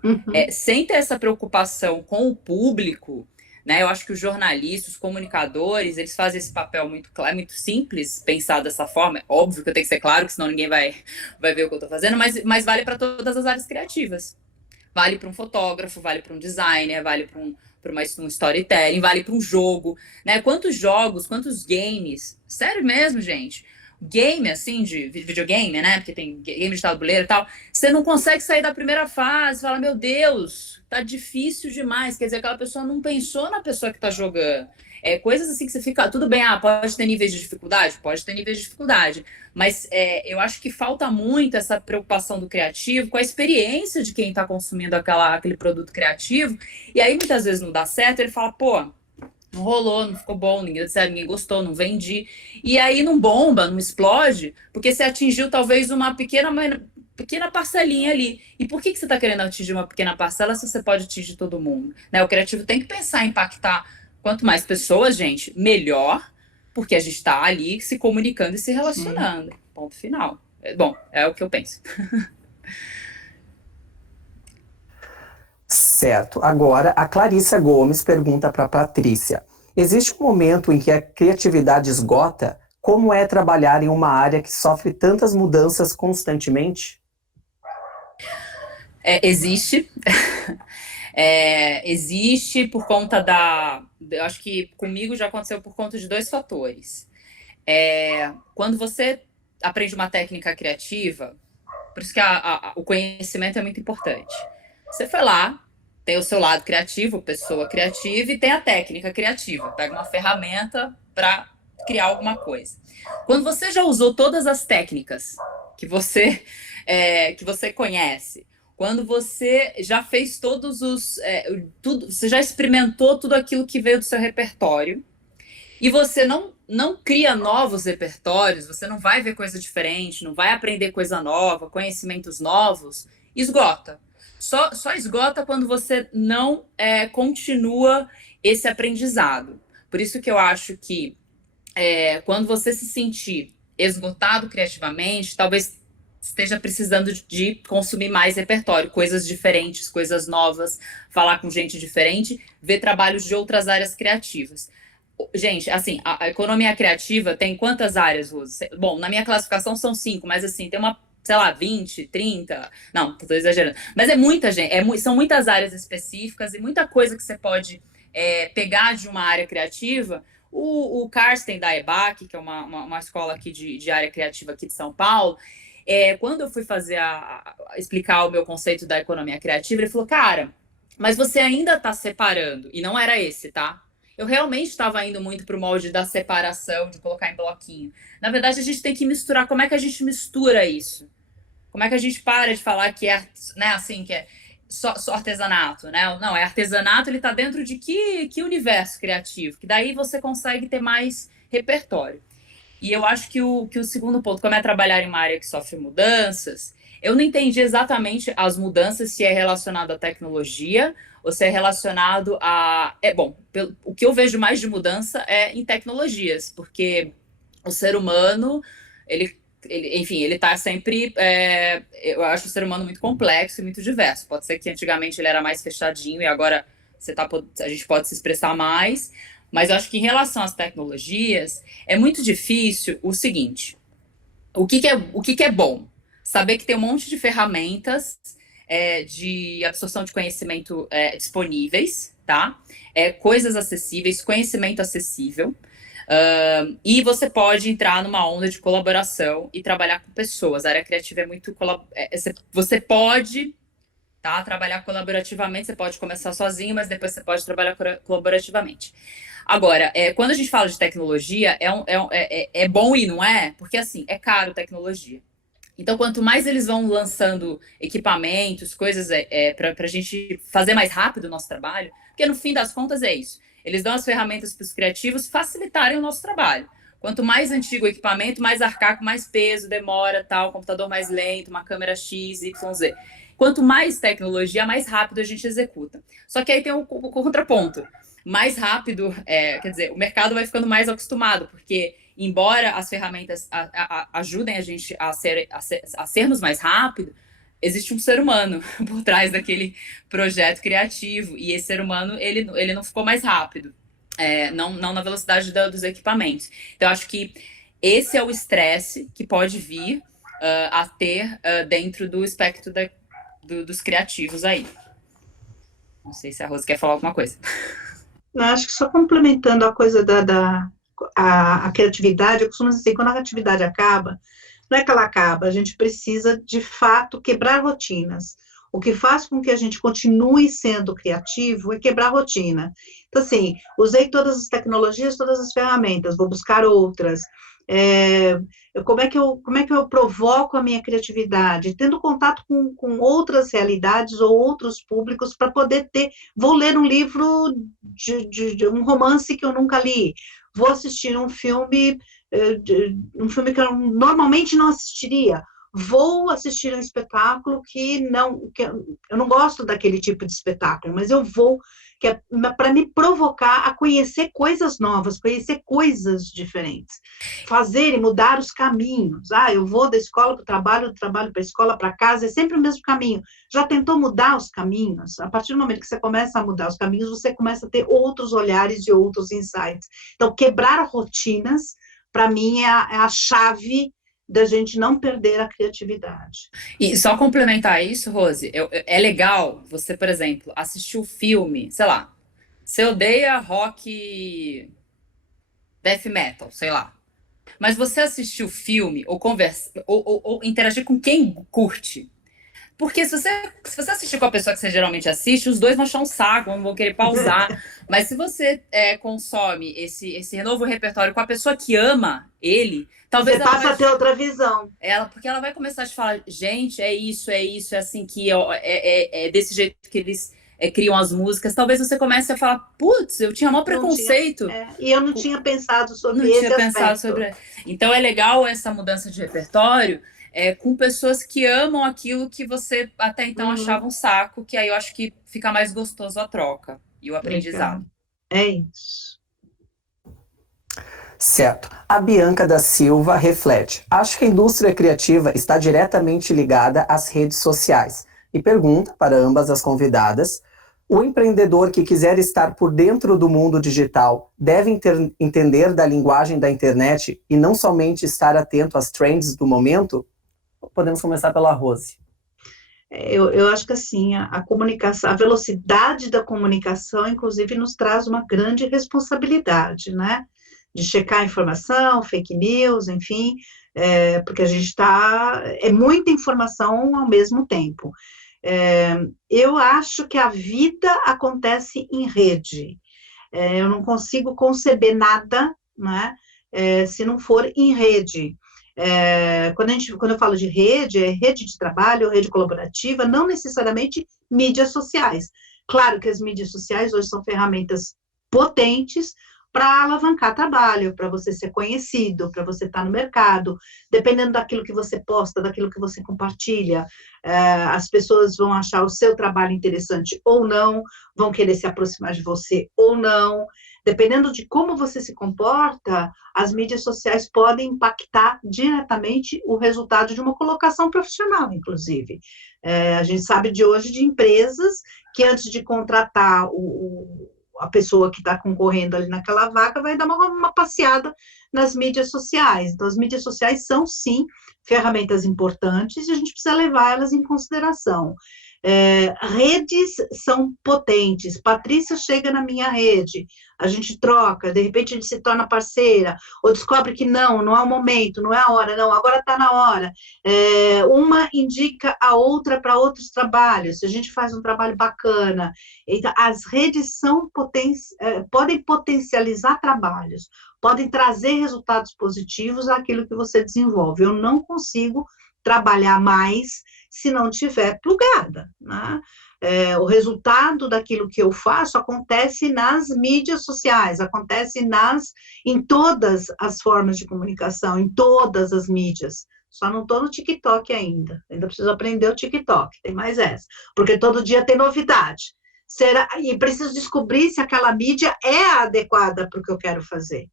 sem ter essa preocupação com o público, né? Eu acho que os jornalistas, os comunicadores, eles fazem esse papel muito claro, muito simples, pensar dessa forma. É óbvio que eu tenho que ser claro, que senão ninguém vai ver o que eu estou fazendo, mas vale para todas as áreas criativas. Vale para um fotógrafo, vale para um designer, vale para um storytelling, vale para um jogo, né? Quantos jogos, quantos games, sério mesmo, gente, game, assim, de videogame, né, porque tem game de tabuleiro e tal, você não consegue sair da primeira fase, fala, meu Deus, tá difícil demais, quer dizer, aquela pessoa não pensou na pessoa que tá jogando. Coisas assim que você fica, tudo bem, pode ter níveis de dificuldade? Pode ter níveis de dificuldade, mas eu acho que falta muito essa preocupação do criativo com a experiência de quem está consumindo aquele produto criativo, e aí muitas vezes não dá certo, ele fala, pô, não rolou, não ficou bom, ninguém gostou, não vendi, e aí não bomba, não explode, porque você atingiu talvez uma pequena parcelinha ali. E por que você está querendo atingir uma pequena parcela se você pode atingir todo mundo? Né? O criativo tem que pensar em impactar quanto mais pessoas, gente, melhor, porque a gente está ali se comunicando e se relacionando. Ponto final. Bom, é o que eu penso. Certo. Agora, a Clarissa Gomes pergunta para a Patrícia. Existe um momento em que a criatividade esgota? Como é trabalhar em uma área que sofre tantas mudanças constantemente? Existe. Existe por conta eu acho que comigo já aconteceu por conta de 2 fatores. Quando você aprende uma técnica criativa, por isso que o conhecimento é muito importante. Você foi lá, tem o seu lado criativo, pessoa criativa, e tem a técnica criativa. Pega uma ferramenta para criar alguma coisa. Quando você já usou todas as técnicas que você conhece, quando você já fez todos você já experimentou tudo aquilo que veio do seu repertório, e você não cria novos repertórios, você não vai ver coisa diferente, não vai aprender coisa nova, conhecimentos novos, esgota. Só esgota quando você não continua esse aprendizado. Por isso que eu acho que quando você se sentir esgotado criativamente, talvez esteja precisando de consumir mais repertório, coisas diferentes, coisas novas, falar com gente diferente, ver trabalhos de outras áreas criativas. Gente, assim, a economia criativa tem quantas áreas, Rose? Bom, na minha classificação são 5, mas assim, tem uma, sei lá, 20, 30, não, tô exagerando, mas é muita gente, são muitas áreas específicas e muita coisa que você pode pegar de uma área criativa. O Carsten da EBAC, que é uma escola aqui de área criativa aqui de São Paulo, quando eu fui explicar o meu conceito da economia criativa, ele falou, cara, mas você ainda está separando, e não era esse, tá? Eu realmente estava indo muito para o molde da separação, de colocar em bloquinho. Na verdade, a gente tem que misturar. Como é que a gente mistura isso? Como é que a gente para de falar que é, né, assim, que é só artesanato, né? Não, é artesanato, ele está dentro de que universo criativo? Que daí você consegue ter mais repertório. E eu acho que o segundo ponto, como é trabalhar em uma área que sofre mudanças, eu não entendi exatamente as mudanças, se é relacionado à tecnologia ou se é relacionado a... o que eu vejo mais de mudança é em tecnologias, porque o ser humano, enfim, ele está sempre... eu acho o ser humano muito complexo e muito diverso. Pode ser que antigamente ele era mais fechadinho e agora a gente pode se expressar mais, mas eu acho que em relação às tecnologias, é muito difícil o seguinte, o que é bom? Saber que tem um monte de ferramentas de absorção de conhecimento disponíveis, tá? Coisas acessíveis, conhecimento acessível, e você pode entrar numa onda de colaboração e trabalhar com pessoas. A área criativa é muito... você pode trabalhar colaborativamente, você pode começar sozinho, mas depois você pode trabalhar colaborativamente. Agora, quando a gente fala de tecnologia, é bom e não é? Porque, assim, é caro tecnologia. Então, quanto mais eles vão lançando equipamentos, coisas para a gente fazer mais rápido o nosso trabalho, porque no fim das contas é isso. Eles dão as ferramentas para os criativos facilitarem o nosso trabalho. Quanto mais antigo o equipamento, mais arcaico, mais peso, demora, tal, computador mais lento, uma câmera X, Y, Z. Quanto mais tecnologia, mais rápido a gente executa. Só que aí tem o contraponto. Mais rápido, quer dizer, o mercado vai ficando mais acostumado, porque embora as ferramentas ajudem a gente a sermos mais rápido, existe um ser humano por trás daquele projeto criativo, e esse ser humano, ele não ficou mais rápido, não na velocidade dos equipamentos. Então, eu acho que esse é o estresse que pode vir a ter dentro do espectro dos criativos aí. Não sei se a Rose quer falar alguma coisa. Não, acho que só complementando a coisa a criatividade, eu costumo dizer assim, quando a atividade acaba, não é que ela acaba, a gente precisa, de fato, quebrar rotinas. O que faz com que a gente continue sendo criativo é quebrar rotina. Então, assim, usei todas as tecnologias, todas as ferramentas, vou buscar outras. Como é que eu provoco a minha criatividade? Tendo contato com outras realidades ou outros públicos para poder vou ler um livro de um romance que eu nunca li, vou assistir um filme que eu normalmente não assistiria, vou assistir um espetáculo que eu não gosto daquele tipo de espetáculo, mas eu vou, que é para me provocar a conhecer coisas novas, conhecer coisas diferentes, fazer e mudar os caminhos. Eu vou da escola para o trabalho, do trabalho para a escola, para casa, é sempre o mesmo caminho. Já tentou mudar os caminhos? A partir do momento que você começa a mudar os caminhos, você começa a ter outros olhares e outros insights. Então, quebrar rotinas, para mim, é a chave da gente não perder a criatividade. E só complementar isso, Rose, é legal você, por exemplo, assistir o filme, sei lá, você odeia rock death metal, sei lá, mas você assistir o filme ou interagir com quem curte. Porque se você assistir com a pessoa que você geralmente assiste, os dois vão achar um saco, vão querer pausar. Mas se você consome esse novo repertório com a pessoa que ama ele, talvez você passa a ter outra visão. Porque ela vai começar a te falar, gente, é isso, é assim que é desse jeito que eles criam as músicas. Talvez você comece a falar, putz, eu tinha maior preconceito. E eu não tinha pensado sobre esse aspecto. Então é legal essa mudança de repertório, com pessoas que amam aquilo que você até então achava um saco, que aí eu acho que fica mais gostoso a troca e o aprendizado. É isso. Certo. A Bianca da Silva reflete. Acho que a indústria criativa está diretamente ligada às redes sociais. E pergunta para ambas as convidadas, o empreendedor que quiser estar por dentro do mundo digital deve entender da linguagem da internet e não somente estar atento às trends do momento? Podemos começar pela Rose. Eu acho que assim, a comunicação, a velocidade da comunicação, inclusive, nos traz uma grande responsabilidade, né? de checar informação, fake news, enfim, porque a gente é muita informação ao mesmo tempo. Eu acho que a vida acontece em rede. Eu não consigo conceber nada, né, se não for em rede. Quando eu falo de rede, é rede de trabalho, rede colaborativa, não necessariamente mídias sociais. Claro que as mídias sociais hoje são ferramentas potentes para alavancar trabalho, para você ser conhecido, para você estar no mercado, dependendo daquilo que você posta, daquilo que você compartilha, as pessoas vão achar o seu trabalho interessante ou não, vão querer se aproximar de você ou não, dependendo de como você se comporta, as mídias sociais podem impactar diretamente o resultado de uma colocação profissional, inclusive. A gente sabe de hoje de empresas que antes de contratar a pessoa que está concorrendo ali naquela vaga vai dar uma passeada nas mídias sociais. Então, as mídias sociais são, sim, ferramentas importantes e a gente precisa levar elas em consideração. Redes são potentes. Patrícia chega na minha rede, a gente troca, de repente a gente se torna parceira, ou descobre que não é o momento, não é a hora, não, agora está na hora. Uma indica a outra para outros trabalhos, se a gente faz um trabalho bacana. Então, as redes podem potencializar trabalhos, podem trazer resultados positivos àquilo que você desenvolve. Eu não consigo trabalhar mais se não estiver plugada, né? O resultado daquilo que eu faço acontece nas mídias sociais, acontece em todas as formas de comunicação, em todas as mídias. Só não estou no TikTok ainda preciso aprender o TikTok, tem mais essa, porque todo dia tem novidade. E preciso descobrir se aquela mídia é adequada para o que eu quero fazer.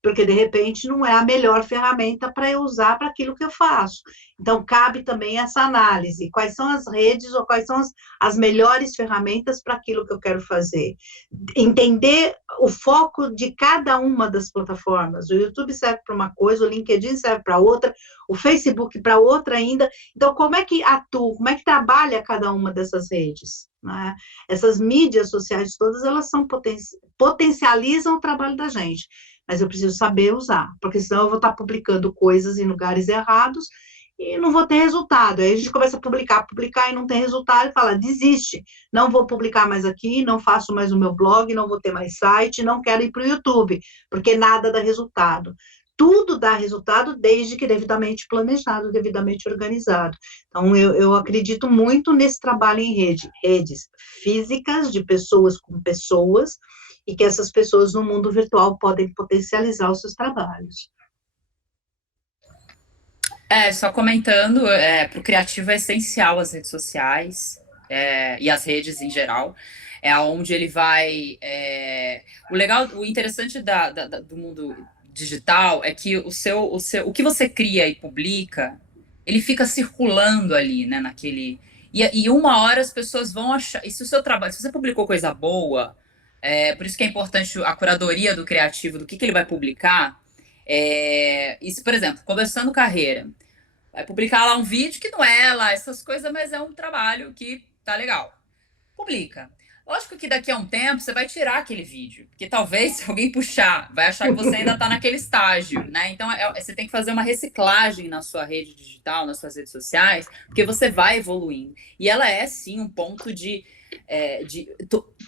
Porque, de repente, não é a melhor ferramenta para eu usar para aquilo que eu faço. Então, cabe também essa análise. Quais são as redes ou quais são as melhores ferramentas para aquilo que eu quero fazer? Entender o foco de cada uma das plataformas. O YouTube serve para uma coisa, o LinkedIn serve para outra, o Facebook para outra ainda. Então, como é que atua, como é que trabalha cada uma dessas redes? Né? Essas mídias sociais todas, elas potencializam o trabalho da gente. Mas eu preciso saber usar, porque senão eu vou estar publicando coisas em lugares errados e não vou ter resultado. Aí a gente começa a publicar e não tem resultado, e fala, desiste, não vou publicar mais aqui, não faço mais o meu blog, não vou ter mais site, não quero ir para o YouTube, porque nada dá resultado. Tudo dá resultado desde que devidamente planejado, devidamente organizado. Então, eu acredito muito nesse trabalho em redes físicas, de pessoas com pessoas, e que essas pessoas no mundo virtual podem potencializar os seus trabalhos. Só comentando, para o criativo é essencial as redes sociais e as redes em geral, onde ele vai... o interessante do mundo digital é que o que você cria e publica, ele fica circulando ali, né, naquele... E uma hora as pessoas vão achar... E se o seu trabalho, se você publicou coisa boa... por isso que é importante a curadoria do criativo, do que ele vai publicar. Isso, por exemplo, começando carreira, vai publicar lá um vídeo que não é lá essas coisas, mas é um trabalho que tá legal. Publica. Lógico que daqui a um tempo você vai tirar aquele vídeo, porque talvez se alguém puxar, vai achar que você ainda está naquele estágio, né? Então, você tem que fazer uma reciclagem na sua rede digital, nas suas redes sociais, porque você vai evoluindo. E ela é, sim, um ponto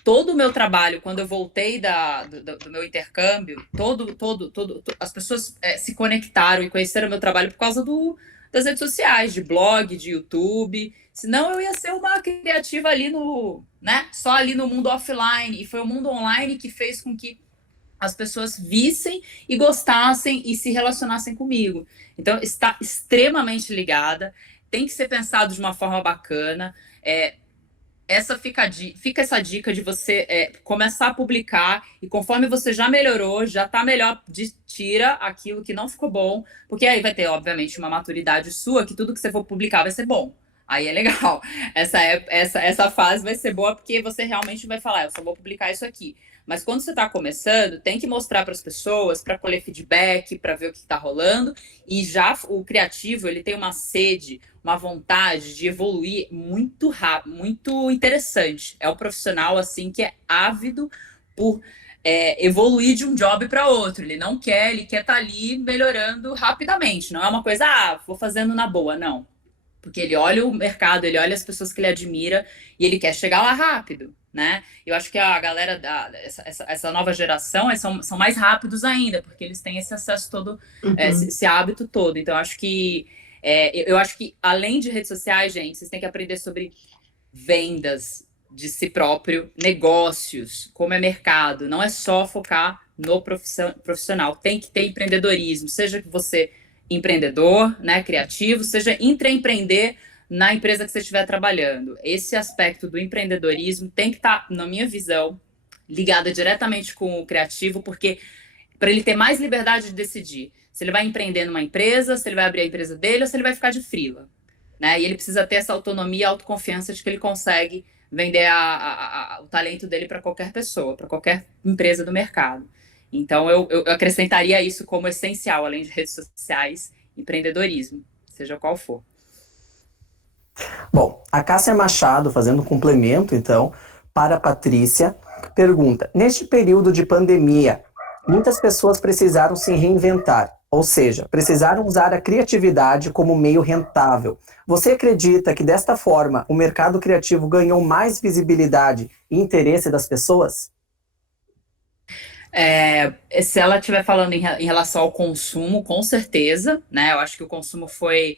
todo o meu trabalho, quando eu voltei do meu intercâmbio, as pessoas se conectaram e conheceram o meu trabalho por causa das redes sociais, de blog, de YouTube. Senão eu ia ser uma criativa ali só ali no mundo offline. E foi o mundo online que fez com que as pessoas vissem e gostassem e se relacionassem comigo. Então, está extremamente ligada, tem que ser pensado de uma forma bacana. Fica essa dica de você começar a publicar e conforme você já melhorou, já está melhor, tira aquilo que não ficou bom, porque aí vai ter, obviamente, uma maturidade sua, que tudo que você for publicar vai ser bom. Aí é legal. Essa fase vai ser boa porque você realmente vai falar, eu só vou publicar isso aqui. Mas quando você está começando, tem que mostrar para as pessoas, para colher feedback, para ver o que está rolando. E já o criativo, ele tem uma sede, uma vontade de evoluir muito rápido, muito interessante. É um profissional assim que é ávido por evoluir de um job para outro. Ele não quer, ele quer estar ali melhorando rapidamente. Não é uma coisa, vou fazendo na boa, não. Porque ele olha o mercado, ele olha as pessoas que ele admira e ele quer chegar lá rápido, né? Eu acho que a galera, essa nova geração, são mais rápidos ainda, porque eles têm esse acesso todo, esse hábito todo. Então, eu acho que, além de redes sociais, gente, vocês têm que aprender sobre vendas de si próprio, negócios, como é mercado. Não é só focar no profissional. Tem que ter empreendedorismo, seja que você empreendedor, né, criativo, seja intraempreender na empresa que você estiver trabalhando. Esse aspecto do empreendedorismo tem que estar, na minha visão, ligado diretamente com o criativo, porque para ele ter mais liberdade de decidir se ele vai empreender numa empresa, se ele vai abrir a empresa dele ou se ele vai ficar de freela, né? E ele precisa ter essa autonomia e autoconfiança de que ele consegue vender o talento dele para qualquer pessoa, para qualquer empresa do mercado. Então, eu acrescentaria isso como essencial, além de redes sociais, empreendedorismo, seja qual for. Bom, a Cássia Machado, fazendo um complemento, então, para a Patrícia, pergunta: neste período de pandemia, muitas pessoas precisaram se reinventar, ou seja, precisaram usar a criatividade como meio rentável. Você acredita que, desta forma, o mercado criativo ganhou mais visibilidade e interesse das pessoas? Se ela estiver falando em relação ao consumo, com certeza, né? Eu acho que o consumo foi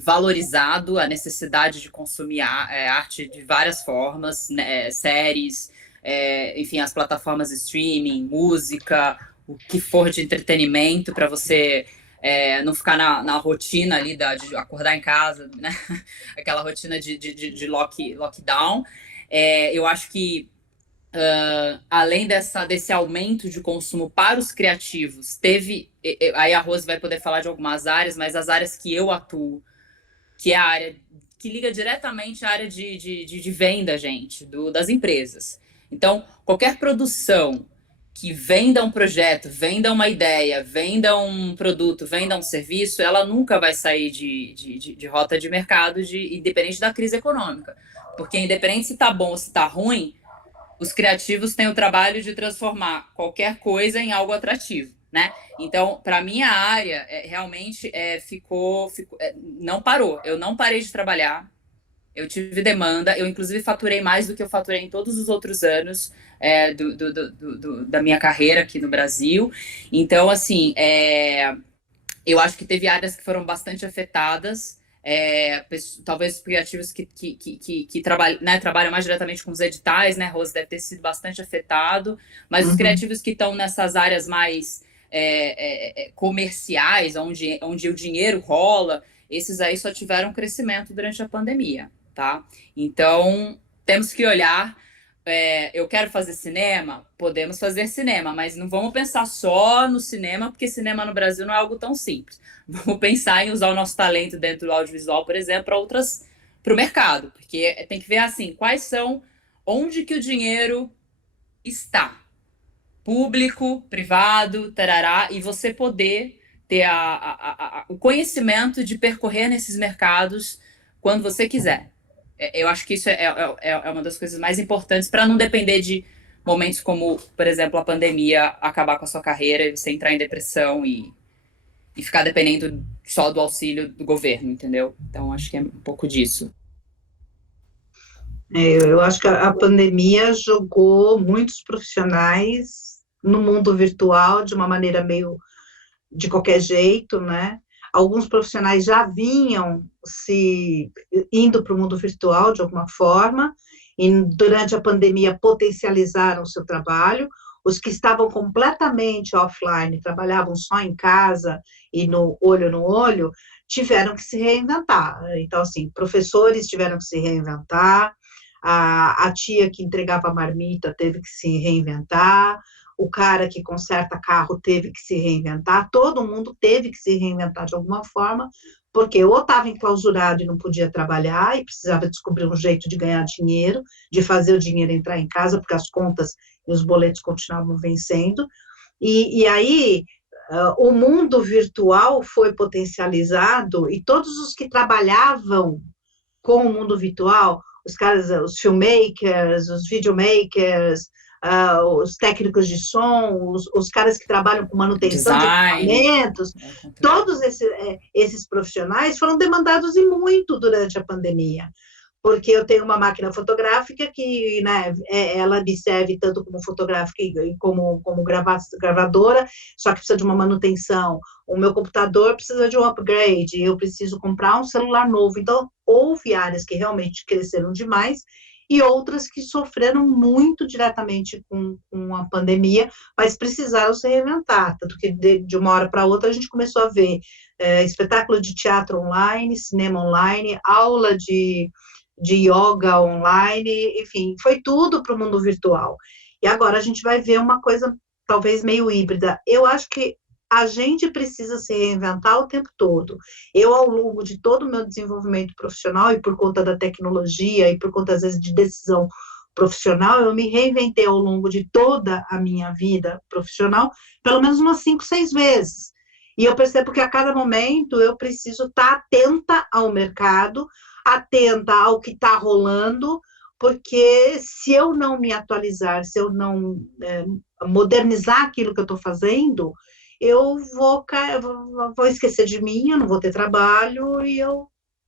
valorizado, a necessidade de consumir arte de várias formas, né? Séries, enfim, as plataformas de streaming, música, o que for de entretenimento, para você não ficar na rotina ali de acordar em casa, né? Aquela rotina de lockdown. Eu acho que além desse aumento de consumo para os criativos, aí a Rose vai poder falar de algumas áreas, mas as áreas que eu atuo, que é a área que liga diretamente à área de venda, gente, das empresas. Então, qualquer produção que venda um projeto, venda uma ideia, venda um produto, venda um serviço, ela nunca vai sair de rota de mercado, independente da crise econômica. Porque independente se está bom ou se está ruim, os criativos têm o trabalho de transformar qualquer coisa em algo atrativo, né? Então, para mim, a área realmente não parou. Eu não parei de trabalhar, eu tive demanda, eu inclusive faturei mais do que eu faturei em todos os outros anos da minha carreira aqui no Brasil. Então, assim, eu acho que teve áreas que foram bastante afetadas, talvez os criativos que trabalham mais diretamente com os editais, né, Rose, deve ter sido bastante afetado, mas os criativos que estão nessas áreas mais comerciais, onde o dinheiro rola, esses aí só tiveram crescimento durante a pandemia, tá? Então, temos que olhar, eu quero fazer cinema? Podemos fazer cinema, mas não vamos pensar só no cinema, porque cinema no Brasil não é algo tão simples. Vamos pensar em usar o nosso talento dentro do audiovisual, por exemplo, para o mercado, porque tem que ver assim, onde que o dinheiro está, público, privado, tarará, e você poder ter o conhecimento de percorrer nesses mercados quando você quiser. Eu acho que isso é uma das coisas mais importantes para não depender de momentos como, por exemplo, a pandemia acabar com a sua carreira e você entrar em depressão e ficar dependendo só do auxílio do governo, entendeu? Então, acho que é um pouco disso. Eu acho que a pandemia jogou muitos profissionais no mundo virtual de uma maneira meio de qualquer jeito, né? Alguns profissionais já vinham indo para o mundo virtual de alguma forma, e durante a pandemia potencializaram o seu trabalho. Os que estavam completamente offline, trabalhavam só em casa e no olho, tiveram que se reinventar. Então, assim, professores tiveram que se reinventar, a tia que entregava marmita teve que se reinventar, o cara que conserta carro teve que se reinventar, todo mundo teve que se reinventar de alguma forma, porque ou estava enclausurado e não podia trabalhar e precisava descobrir um jeito de ganhar dinheiro, de fazer o dinheiro entrar em casa, porque as contas e os boletos continuavam vencendo, e aí o mundo virtual foi potencializado, e todos os que trabalhavam com o mundo virtual, os caras, os filmmakers, os videomakers, os técnicos de som, os caras que trabalham com manutenção de equipamentos, todos esses profissionais foram demandados e muito durante a pandemia. Porque eu tenho uma máquina fotográfica que, né, ela me serve tanto como fotográfica e como gravadora, só que precisa de uma manutenção. O meu computador precisa de um upgrade, eu preciso comprar um celular novo. Então, houve áreas que realmente cresceram demais e outras que sofreram muito diretamente com a pandemia, mas precisaram se reinventar. Tanto que de uma hora para outra a gente começou a ver espetáculo de teatro online, cinema online, aula de yoga online, enfim, foi tudo para o mundo virtual. E agora a gente vai ver uma coisa talvez meio híbrida. Eu acho que a gente precisa se reinventar o tempo todo. Eu, ao longo de todo o meu desenvolvimento profissional, e por conta da tecnologia, e por conta, às vezes, de decisão profissional, eu me reinventei ao longo de toda a minha vida profissional, pelo menos umas 5, 6 vezes. E eu percebo que a cada momento eu preciso estar atenta ao mercado, atenta ao que está rolando, porque se eu não me atualizar, se eu não modernizar aquilo que eu estou fazendo, eu vou esquecer de mim, eu não vou ter trabalho e eu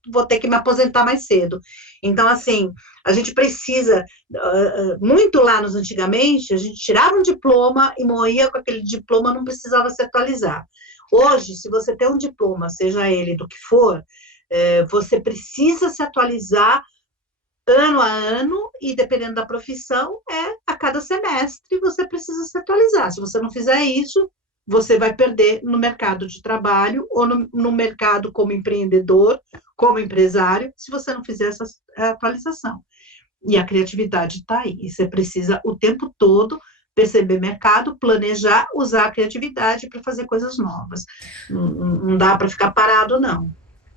vou ter que me aposentar mais cedo. Então, assim, a gente precisa, muito lá nos antigamente, a gente tirava um diploma e morria com aquele diploma, não precisava se atualizar. Hoje, se você tem um diploma, seja ele do que for, você precisa se atualizar ano a ano, e dependendo da profissão, a cada semestre você precisa se atualizar. Se você não fizer isso, você vai perder no mercado de trabalho, ou no mercado como empreendedor, como empresário, se você não fizer essa atualização. E a criatividade está aí, e você precisa o tempo todo perceber mercado, planejar, usar a criatividade para fazer coisas novas. Não dá para ficar parado, não.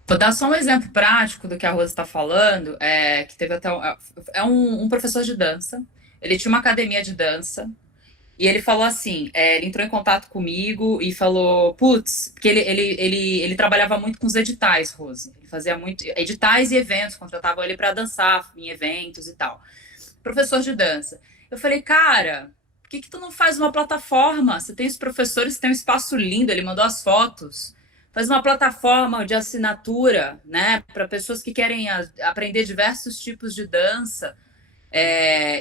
Vou dar só um exemplo prático do que a Rosa está falando, que teve até um professor de dança, ele tinha uma academia de dança, e ele falou assim, ele entrou em contato comigo e falou, putz, porque ele trabalhava muito com os editais, Rosa, ele fazia muito editais e eventos, contratavam ele para dançar em eventos e tal. Professor de dança. Eu falei, cara, por que tu não faz uma plataforma? Você tem os professores, tem um espaço lindo, ele mandou as fotos. Faz uma plataforma de assinatura, né, para pessoas que querem aprender diversos tipos de dança.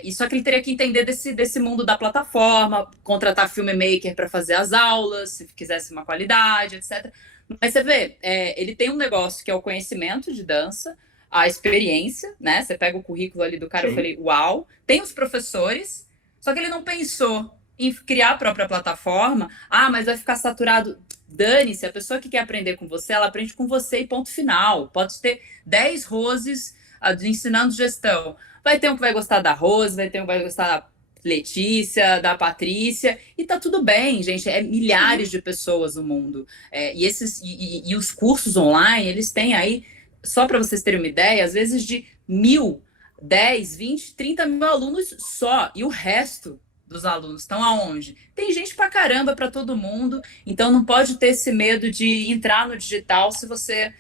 E só que ele teria que entender desse mundo da plataforma, contratar filmmaker para fazer as aulas, se quisesse uma qualidade, etc. Mas você vê, ele tem um negócio que é o conhecimento de dança, a experiência, né? Você pega o currículo ali do cara, Sim. Eu falei, uau, tem os professores, só que ele não pensou em criar a própria plataforma. Mas vai ficar saturado. Dane-se, a pessoa que quer aprender com você, ela aprende com você e ponto final. Pode ter 10 Roses ensinando gestão. Vai ter um que vai gostar da Rose, vai ter um que vai gostar da Letícia, da Patrícia, e tá tudo bem, gente. Milhares de pessoas no mundo. E os cursos online, eles têm aí, só para vocês terem uma ideia, às vezes de 1.000, 10, 20, 30 mil alunos só, e o resto dos alunos estão aonde? Tem gente pra caramba para todo mundo, então não pode ter esse medo de entrar no digital se você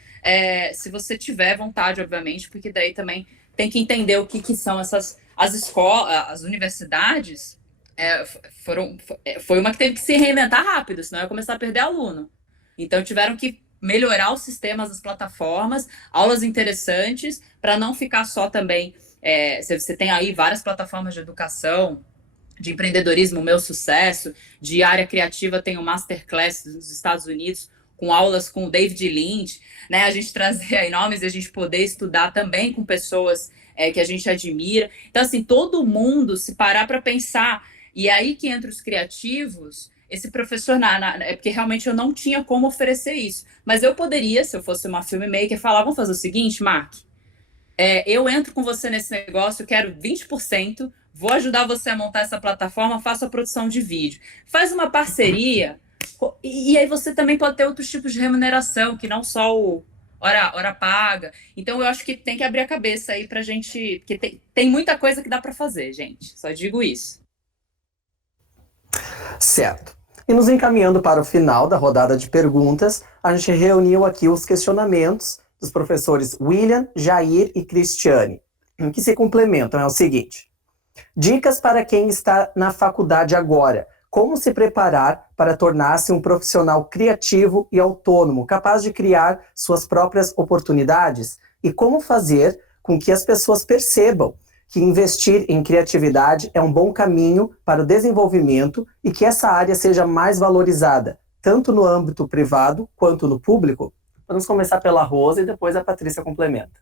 tiver vontade, obviamente, porque daí também tem que entender o que são as escolas, as universidades. Foi uma que teve que se reinventar rápido, senão ia começar a perder aluno. Então tiveram que melhorar os sistemas das plataformas, aulas interessantes, para não ficar só também. Você tem aí várias plataformas de educação, de empreendedorismo, Meu Sucesso, de área criativa, tem o Masterclass dos Estados Unidos, com aulas com o David Lynch, né? A gente trazer aí nomes e a gente poder estudar também com pessoas que a gente admira. Então, assim, todo mundo se parar para pensar. E aí que entra os criativos, esse professor, porque realmente eu não tinha como oferecer isso. Mas eu poderia, se eu fosse uma filmmaker, falar, vamos fazer o seguinte, Mark, eu entro com você nesse negócio, eu quero 20%, vou ajudar você a montar essa plataforma, faço a produção de vídeo. Faz uma parceria, e aí você também pode ter outros tipos de remuneração, que não só o hora paga. Então, eu acho que tem que abrir a cabeça aí pra gente, porque tem muita coisa que dá para fazer, gente. Só digo isso. Certo. E nos encaminhando para o final da rodada de perguntas, a gente reuniu aqui os questionamentos dos professores William, Jair e Cristiane, que se complementam. É o seguinte: Dicas para quem está na faculdade agora. Como se preparar para tornar-se um profissional criativo e autônomo, capaz de criar suas próprias oportunidades? E como fazer com que as pessoas percebam que investir em criatividade é um bom caminho para o desenvolvimento e que essa área seja mais valorizada, tanto no âmbito privado quanto no público? Vamos começar pela Rosa e depois a Patrícia complementa.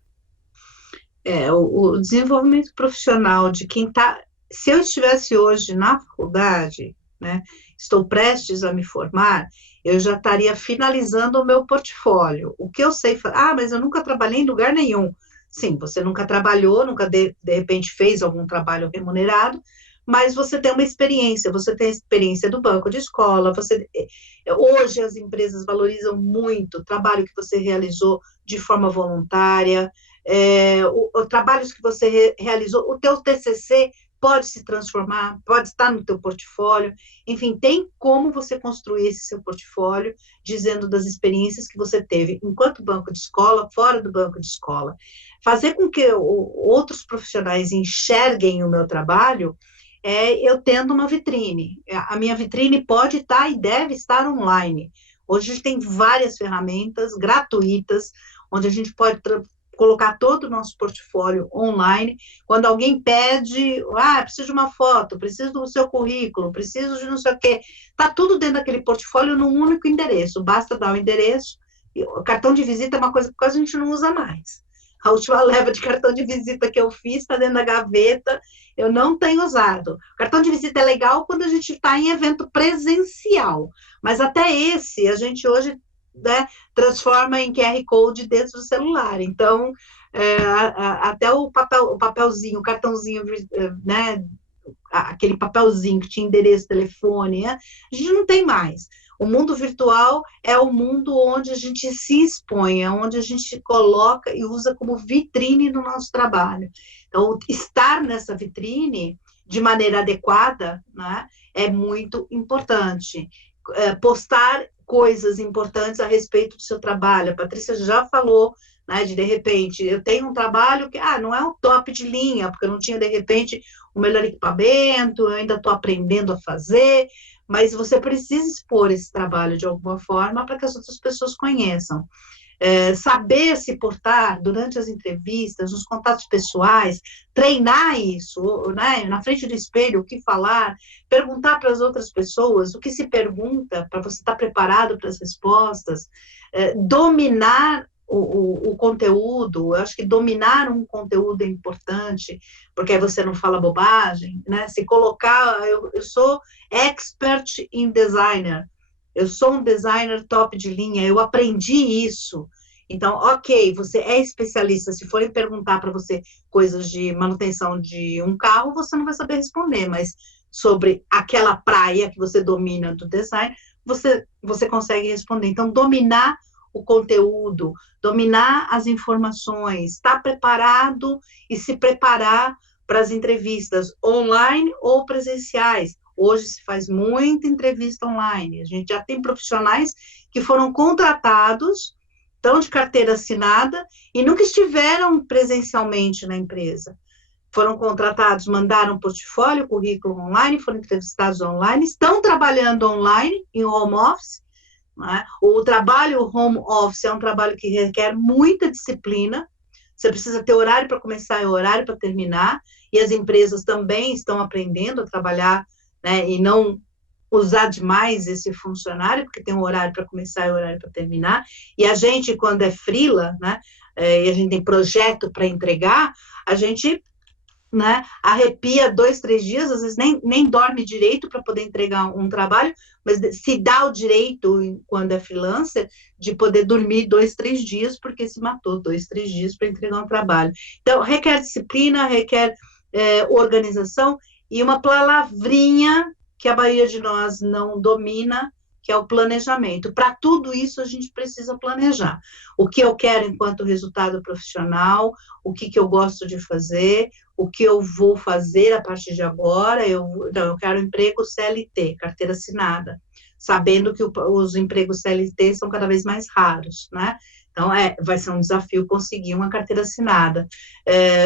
O desenvolvimento profissional de quem está... Se eu estivesse hoje na faculdade, né, estou prestes a me formar, eu já estaria finalizando o meu portfólio. O que eu sei... mas eu nunca trabalhei em lugar nenhum. Sim, você nunca trabalhou, nunca de repente fez algum trabalho remunerado, mas você tem uma experiência, você tem a experiência do banco de escola, hoje as empresas valorizam muito o trabalho que você realizou de forma voluntária, trabalhos que você realizou, o teu TCC pode se transformar, pode estar no teu portfólio, enfim, tem como você construir esse seu portfólio, dizendo das experiências que você teve enquanto banco de escola, fora do banco de escola. Fazer com que outros profissionais enxerguem o meu trabalho eu tendo uma vitrine. A minha vitrine pode estar e deve estar online. Hoje a gente tem várias ferramentas gratuitas, onde a gente pode colocar todo o nosso portfólio online. Quando alguém pede, preciso de uma foto, preciso do seu currículo, preciso de não sei o quê, está tudo dentro daquele portfólio num único endereço, basta dar o endereço. O cartão de visita é uma coisa que quase a gente não usa mais. A última leva de cartão de visita que eu fiz está dentro da gaveta, eu não tenho usado. O cartão de visita é legal quando a gente está em evento presencial, mas até esse a gente hoje, né, transforma em QR Code dentro do celular. Então, até o papelzinho, o cartãozinho, né, aquele papelzinho que tinha endereço, telefone, a gente não tem mais. O mundo virtual é o mundo onde a gente se expõe, é onde a gente coloca e usa como vitrine no nosso trabalho. Então, estar nessa vitrine de maneira adequada, né, é muito importante. Postar coisas importantes a respeito do seu trabalho. A Patrícia já falou, né, de repente, eu tenho um trabalho que não é um top de linha, porque eu não tinha, de repente, o melhor equipamento, eu ainda estou aprendendo a fazer, mas você precisa expor esse trabalho de alguma forma para que as outras pessoas conheçam. Saber se portar durante as entrevistas, nos contatos pessoais, treinar isso, né, na frente do espelho, o que falar, perguntar para as outras pessoas o que se pergunta, para você estar preparado para as respostas, dominar o conteúdo. Eu acho que dominar um conteúdo é importante, porque aí você não fala bobagem, né? Se colocar, eu sou expert in designer, eu sou um designer top de linha, eu aprendi isso. Então, ok, você é especialista, se forem perguntar para você coisas de manutenção de um carro, você não vai saber responder, mas sobre aquela praia que você domina do design, você consegue responder. Então, dominar o conteúdo, dominar as informações, estar preparado e se preparar para as entrevistas online ou presenciais. Hoje se faz muita entrevista online, a gente já tem profissionais que foram contratados, estão de carteira assinada e nunca estiveram presencialmente na empresa. Foram contratados, mandaram portfólio, currículo online, foram entrevistados online, estão trabalhando online, em home office, né? O trabalho home office é um trabalho que requer muita disciplina, você precisa ter horário para começar e horário para terminar, e as empresas também estão aprendendo a trabalhar, né, e não usar demais esse funcionário, porque tem um horário para começar e horário para terminar, e a gente, quando é freela, né, e a gente tem projeto para entregar, a gente, né, arrepia 2, 3 dias, às vezes nem dorme direito para poder entregar um trabalho, mas se dá o direito, quando é freelancer, de poder dormir 2, 3 dias, porque se matou 2, 3 dias para entregar um trabalho. Então, requer disciplina, requer organização, e uma palavrinha que a maioria de nós não domina, que é o planejamento. Para tudo isso, a gente precisa planejar. O que eu quero enquanto resultado profissional, o que eu gosto de fazer, o que eu vou fazer a partir de agora. Eu quero emprego CLT, carteira assinada, sabendo que os empregos CLT são cada vez mais raros, né? Então, vai ser um desafio conseguir uma carteira assinada.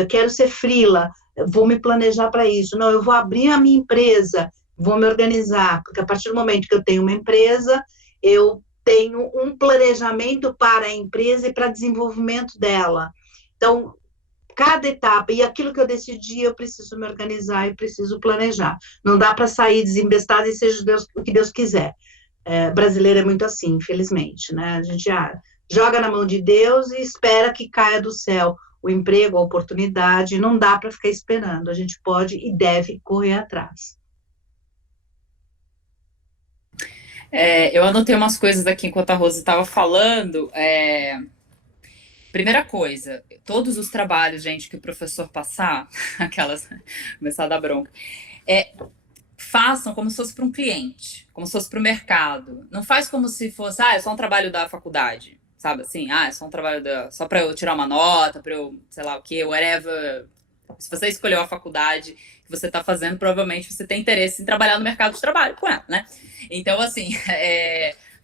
Quero ser freela, vou me planejar para isso. Não, eu vou abrir a minha empresa, vou me organizar, porque a partir do momento que eu tenho uma empresa, eu tenho um planejamento para a empresa e para desenvolvimento dela. Então, cada etapa, e aquilo que eu decidi, eu preciso me organizar e preciso planejar. Não dá para sair desembestado e seja o que Deus quiser. Brasileiro é muito assim, infelizmente, né? A gente joga na mão de Deus e espera que caia do céu o emprego, a oportunidade. Não dá para ficar esperando, a gente pode e deve correr atrás. Eu anotei umas coisas aqui enquanto a Rose estava falando. Primeira coisa, todos os trabalhos, gente, que o professor passar, começar a dar bronca, façam como se fosse para um cliente, como se fosse para o mercado. Não faz como se fosse, é só um trabalho da faculdade, sabe assim? É só um trabalho só para eu tirar uma nota, para eu, sei lá o quê, whatever. Se você escolheu a faculdade que você está fazendo, provavelmente você tem interesse em trabalhar no mercado de trabalho com ela, né? Então, assim,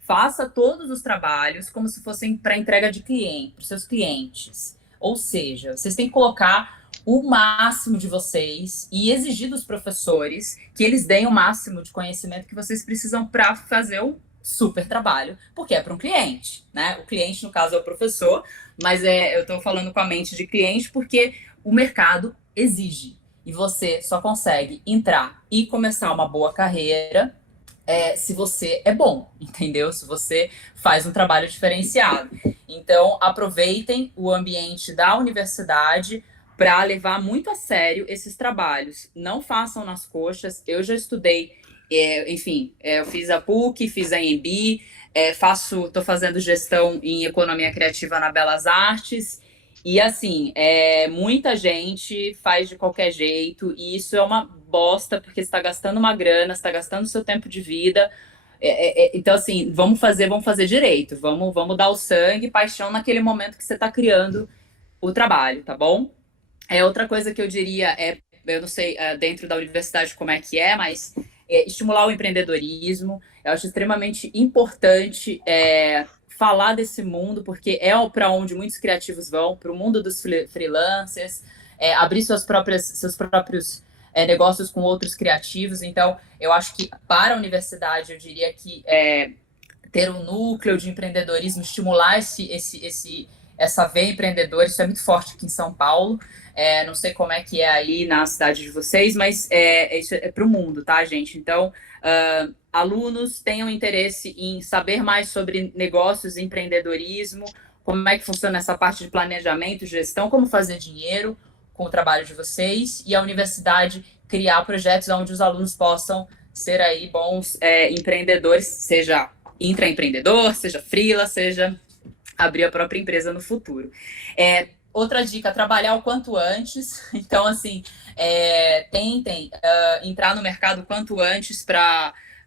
faça todos os trabalhos como se fossem para entrega de cliente, para os seus clientes. Ou seja, vocês têm que colocar o máximo de vocês e exigir dos professores que eles deem o máximo de conhecimento que vocês precisam para fazer o super trabalho, porque é para um cliente, né? O cliente, no caso, é o professor, mas eu estou falando com a mente de cliente porque o mercado exige. E você só consegue entrar e começar uma boa carreira se você é bom, entendeu? Se você faz um trabalho diferenciado. Então, aproveitem o ambiente da universidade para levar muito a sério esses trabalhos. Não façam nas coxas. Eu já estudei, eu fiz a PUC, fiz a EMB, estou fazendo gestão em economia criativa na Belas Artes, e assim, muita gente faz de qualquer jeito, e isso é uma bosta, porque você está gastando uma grana, você está gastando seu tempo de vida. Então, assim, vamos fazer direito, vamos dar o sangue, paixão naquele momento que você está criando o trabalho, tá bom? Outra coisa que eu diria eu não sei dentro da universidade como é que mas estimular o empreendedorismo. Eu acho extremamente importante falar desse mundo, porque para onde muitos criativos vão, para o mundo dos freelancers, abrir seus próprios negócios com outros criativos. Então, eu acho que para a universidade, eu diria que ter um núcleo de empreendedorismo, estimular essa veia empreendedora, isso é muito forte aqui em São Paulo. Não sei como é que é aí na cidade de vocês, mas isso é para o mundo, tá, gente? Então, alunos tenham interesse em saber mais sobre negócios e empreendedorismo, como é que funciona essa parte de planejamento, gestão, como fazer dinheiro com o trabalho de vocês, e a universidade criar projetos onde os alunos possam ser aí bons empreendedores, seja intraempreendedor, seja freela, seja abrir a própria empresa no futuro. Outra dica, trabalhar o quanto antes. Então, assim, tentem entrar no mercado o quanto antes,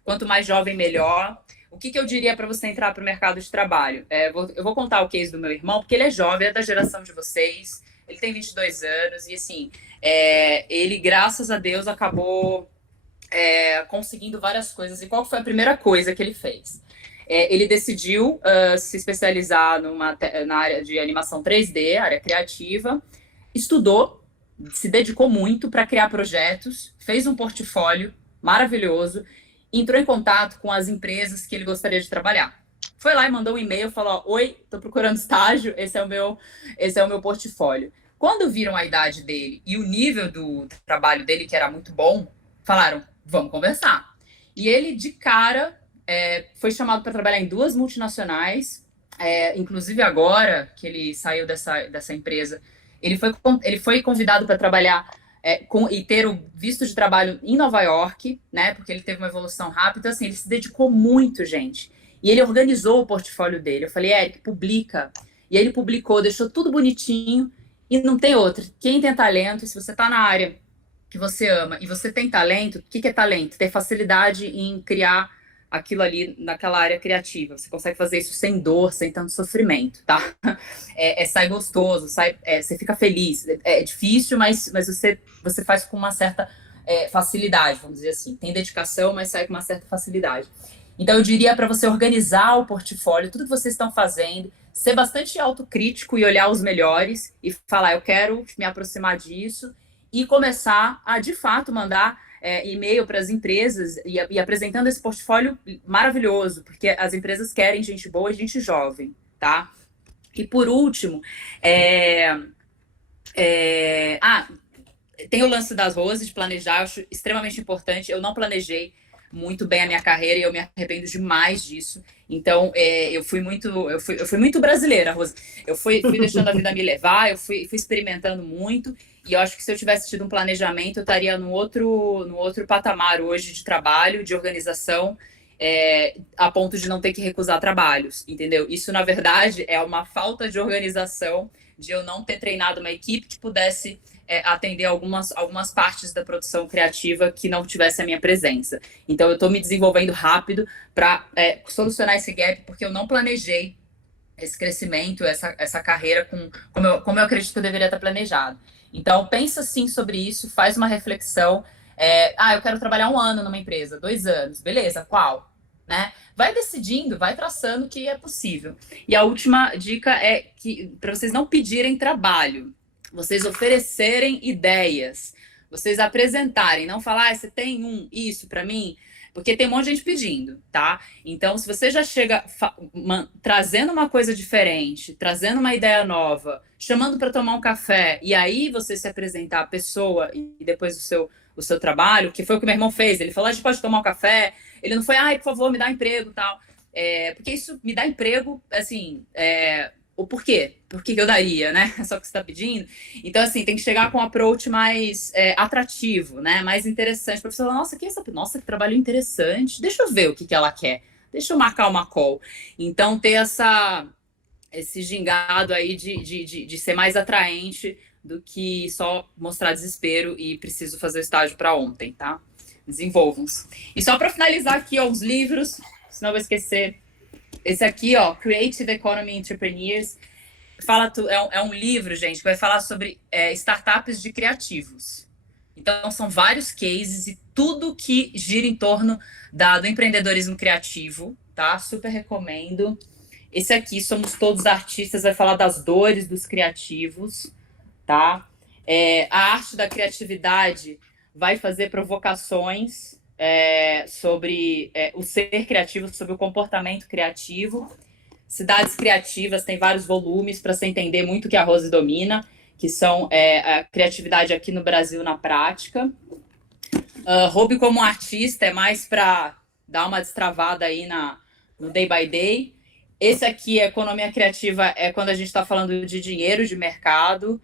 quanto mais jovem, melhor. O que eu diria para você entrar para o mercado de trabalho? Eu vou contar o case do meu irmão, porque ele é jovem, é da geração de vocês, ele tem 22 anos, e assim, ele, graças a Deus, acabou conseguindo várias coisas. E qual foi a primeira coisa que ele fez? Ele decidiu se especializar na área de animação 3D, área criativa, estudou, se dedicou muito para criar projetos, fez um portfólio maravilhoso, entrou em contato com as empresas que ele gostaria de trabalhar. Foi lá e mandou um e-mail, falou: oi, estou procurando estágio, esse é o meu portfólio. Quando viram a idade dele e o nível do trabalho dele, que era muito bom, falaram: vamos conversar. E ele, de cara, foi chamado para trabalhar em 2 multinacionais, inclusive agora que ele saiu dessa empresa, ele foi convidado para trabalhar e ter o visto de trabalho em Nova York, né, porque ele teve uma evolução rápida. Assim, ele se dedicou muito, gente, e ele organizou o portfólio dele. Eu falei: Eric, publica. E aí ele publicou, deixou tudo bonitinho, e não tem outra. Quem tem talento, se você está na área que você ama e você tem talento, o que é talento? Ter facilidade em criar aquilo ali naquela área criativa. Você consegue fazer isso sem dor, sem tanto sofrimento, tá? Sai gostoso, você fica feliz. É difícil, mas você faz com uma certa facilidade, vamos dizer assim. Tem dedicação, mas sai com uma certa facilidade. Então, eu diria para você organizar o portfólio, tudo que vocês estão fazendo, ser bastante autocrítico e olhar os melhores e falar: eu quero me aproximar disso. e começar a, de fato, mandar e-mail para as empresas e apresentando esse portfólio maravilhoso, porque as empresas querem gente boa e gente jovem, tá? E por último, tem o lance das Rose, de planejar, eu acho extremamente importante. Eu não planejei muito bem a minha carreira e eu me arrependo demais disso. Então, eu fui muito brasileira, Rose. Eu fui deixando a vida me levar, eu fui experimentando muito, e eu acho que se eu tivesse tido um planejamento, eu estaria no outro patamar hoje de trabalho, de organização, a ponto de não ter que recusar trabalhos, entendeu? Isso, na verdade, é uma falta de organização, de eu não ter treinado uma equipe que pudesse atender algumas partes da produção criativa que não tivesse a minha presença. Então, eu estou me desenvolvendo rápido para solucionar esse gap, porque eu não planejei esse crescimento, essa carreira como eu acredito que eu deveria estar planejado. Então, pensa sim sobre isso, faz uma reflexão. Eu quero trabalhar 1 ano numa empresa, 2 anos, beleza, qual? Né? Vai decidindo, vai traçando o que é possível. E a última dica é que para vocês não pedirem trabalho, vocês oferecerem ideias, vocês apresentarem, não falar, você tem isso para mim, porque tem um monte de gente pedindo, tá? Então, se você já chega trazendo uma coisa diferente, trazendo uma ideia nova, chamando para tomar um café, e aí você se apresentar a pessoa e depois o seu trabalho, que foi o que meu irmão fez, ele falou, a gente pode tomar um café, ele não foi, por favor, me dá emprego e tal, porque isso me dá emprego, assim, o porquê? Por que eu daria, né? É só o que você está pedindo. Então, assim, tem que chegar com um approach mais atrativo, né? Mais interessante. Para a pessoa falar, nossa, que trabalho interessante. Deixa eu ver o que ela quer. Deixa eu marcar uma call. Então, ter esse gingado aí de ser mais atraente do que só mostrar desespero e preciso fazer o estágio para ontem, tá? Desenvolvam-se. E só para finalizar aqui, os livros, senão eu vou esquecer. Esse aqui, Creative Economy Entrepreneurs, é um livro, gente, que vai falar sobre startups de criativos. Então, são vários cases e tudo que gira em torno do empreendedorismo criativo, tá? Super recomendo. Esse aqui, Somos Todos Artistas, vai falar das dores dos criativos, tá? A Arte da Criatividade vai fazer provocações sobre o ser criativo, sobre o comportamento criativo. Cidades Criativas tem vários volumes para você entender muito o que a Rose domina, que são a criatividade aqui no Brasil na prática. Hobby como artista é mais para dar uma destravada aí no day by day. Esse aqui, Economia Criativa, é quando a gente está falando de dinheiro, de mercado.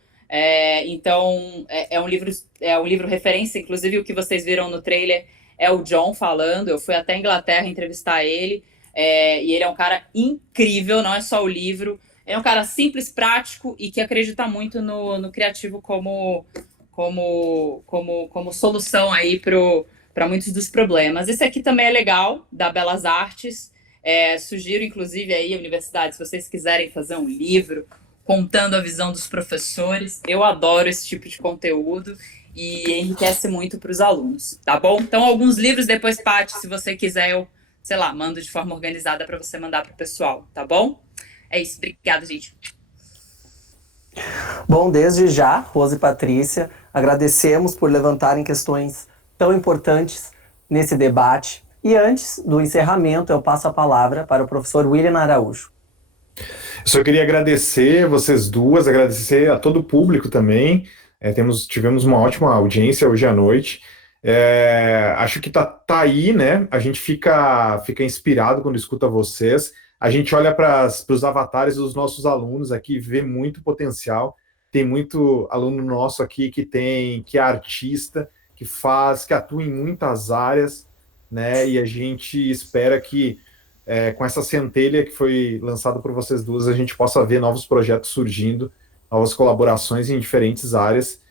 Então, é um livro referência, inclusive o que vocês viram no trailer é o John falando. Eu fui até a Inglaterra entrevistar ele, e ele é um cara incrível, não é só o livro, é um cara simples, prático e que acredita muito no criativo como solução aí para muitos dos problemas. Esse aqui também é legal, da Belas Artes. Sugiro, inclusive, aí, a universidade, se vocês quiserem fazer um livro contando a visão dos professores, eu adoro esse tipo de conteúdo e enriquece muito para os alunos, tá bom? Então, alguns livros, depois, Paty, se você quiser, eu, mando de forma organizada para você mandar para o pessoal, tá bom? É isso, obrigada, gente. Bom, desde já, Rose e Patrícia, agradecemos por levantarem questões tão importantes nesse debate. E antes do encerramento, eu passo a palavra para o professor William Araújo. Eu só queria agradecer vocês duas, agradecer a todo o público também. Tivemos uma ótima audiência hoje à noite. Acho que tá aí, né? A gente fica inspirado quando escuta vocês. A gente olha para os avatares dos nossos alunos aqui e vê muito potencial. Tem muito aluno nosso aqui que é artista, que atua em muitas áreas, né? E a gente espera que com essa centelha que foi lançada por vocês duas, a gente possa ver novos projetos surgindo, novas colaborações em diferentes áreas,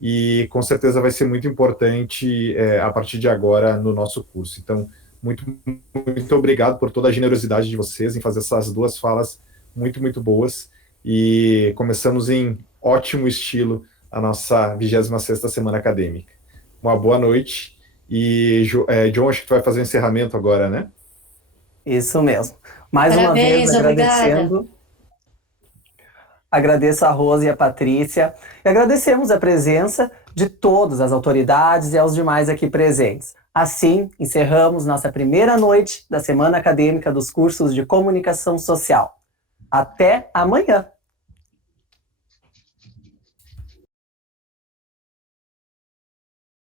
e com certeza vai ser muito importante a partir de agora no nosso curso. Então, muito, muito obrigado por toda a generosidade de vocês em fazer essas duas falas muito, muito boas, e começamos em ótimo estilo a nossa 26ª Semana Acadêmica. Uma boa noite, e John, acho que tu vai fazer o encerramento agora, né? Isso mesmo. Mais uma vez, agradecendo Agradeço a Rose e a Patrícia. E agradecemos a presença de todas as autoridades e aos demais aqui presentes. Assim, encerramos nossa primeira noite da Semana Acadêmica dos Cursos de Comunicação Social. Até amanhã!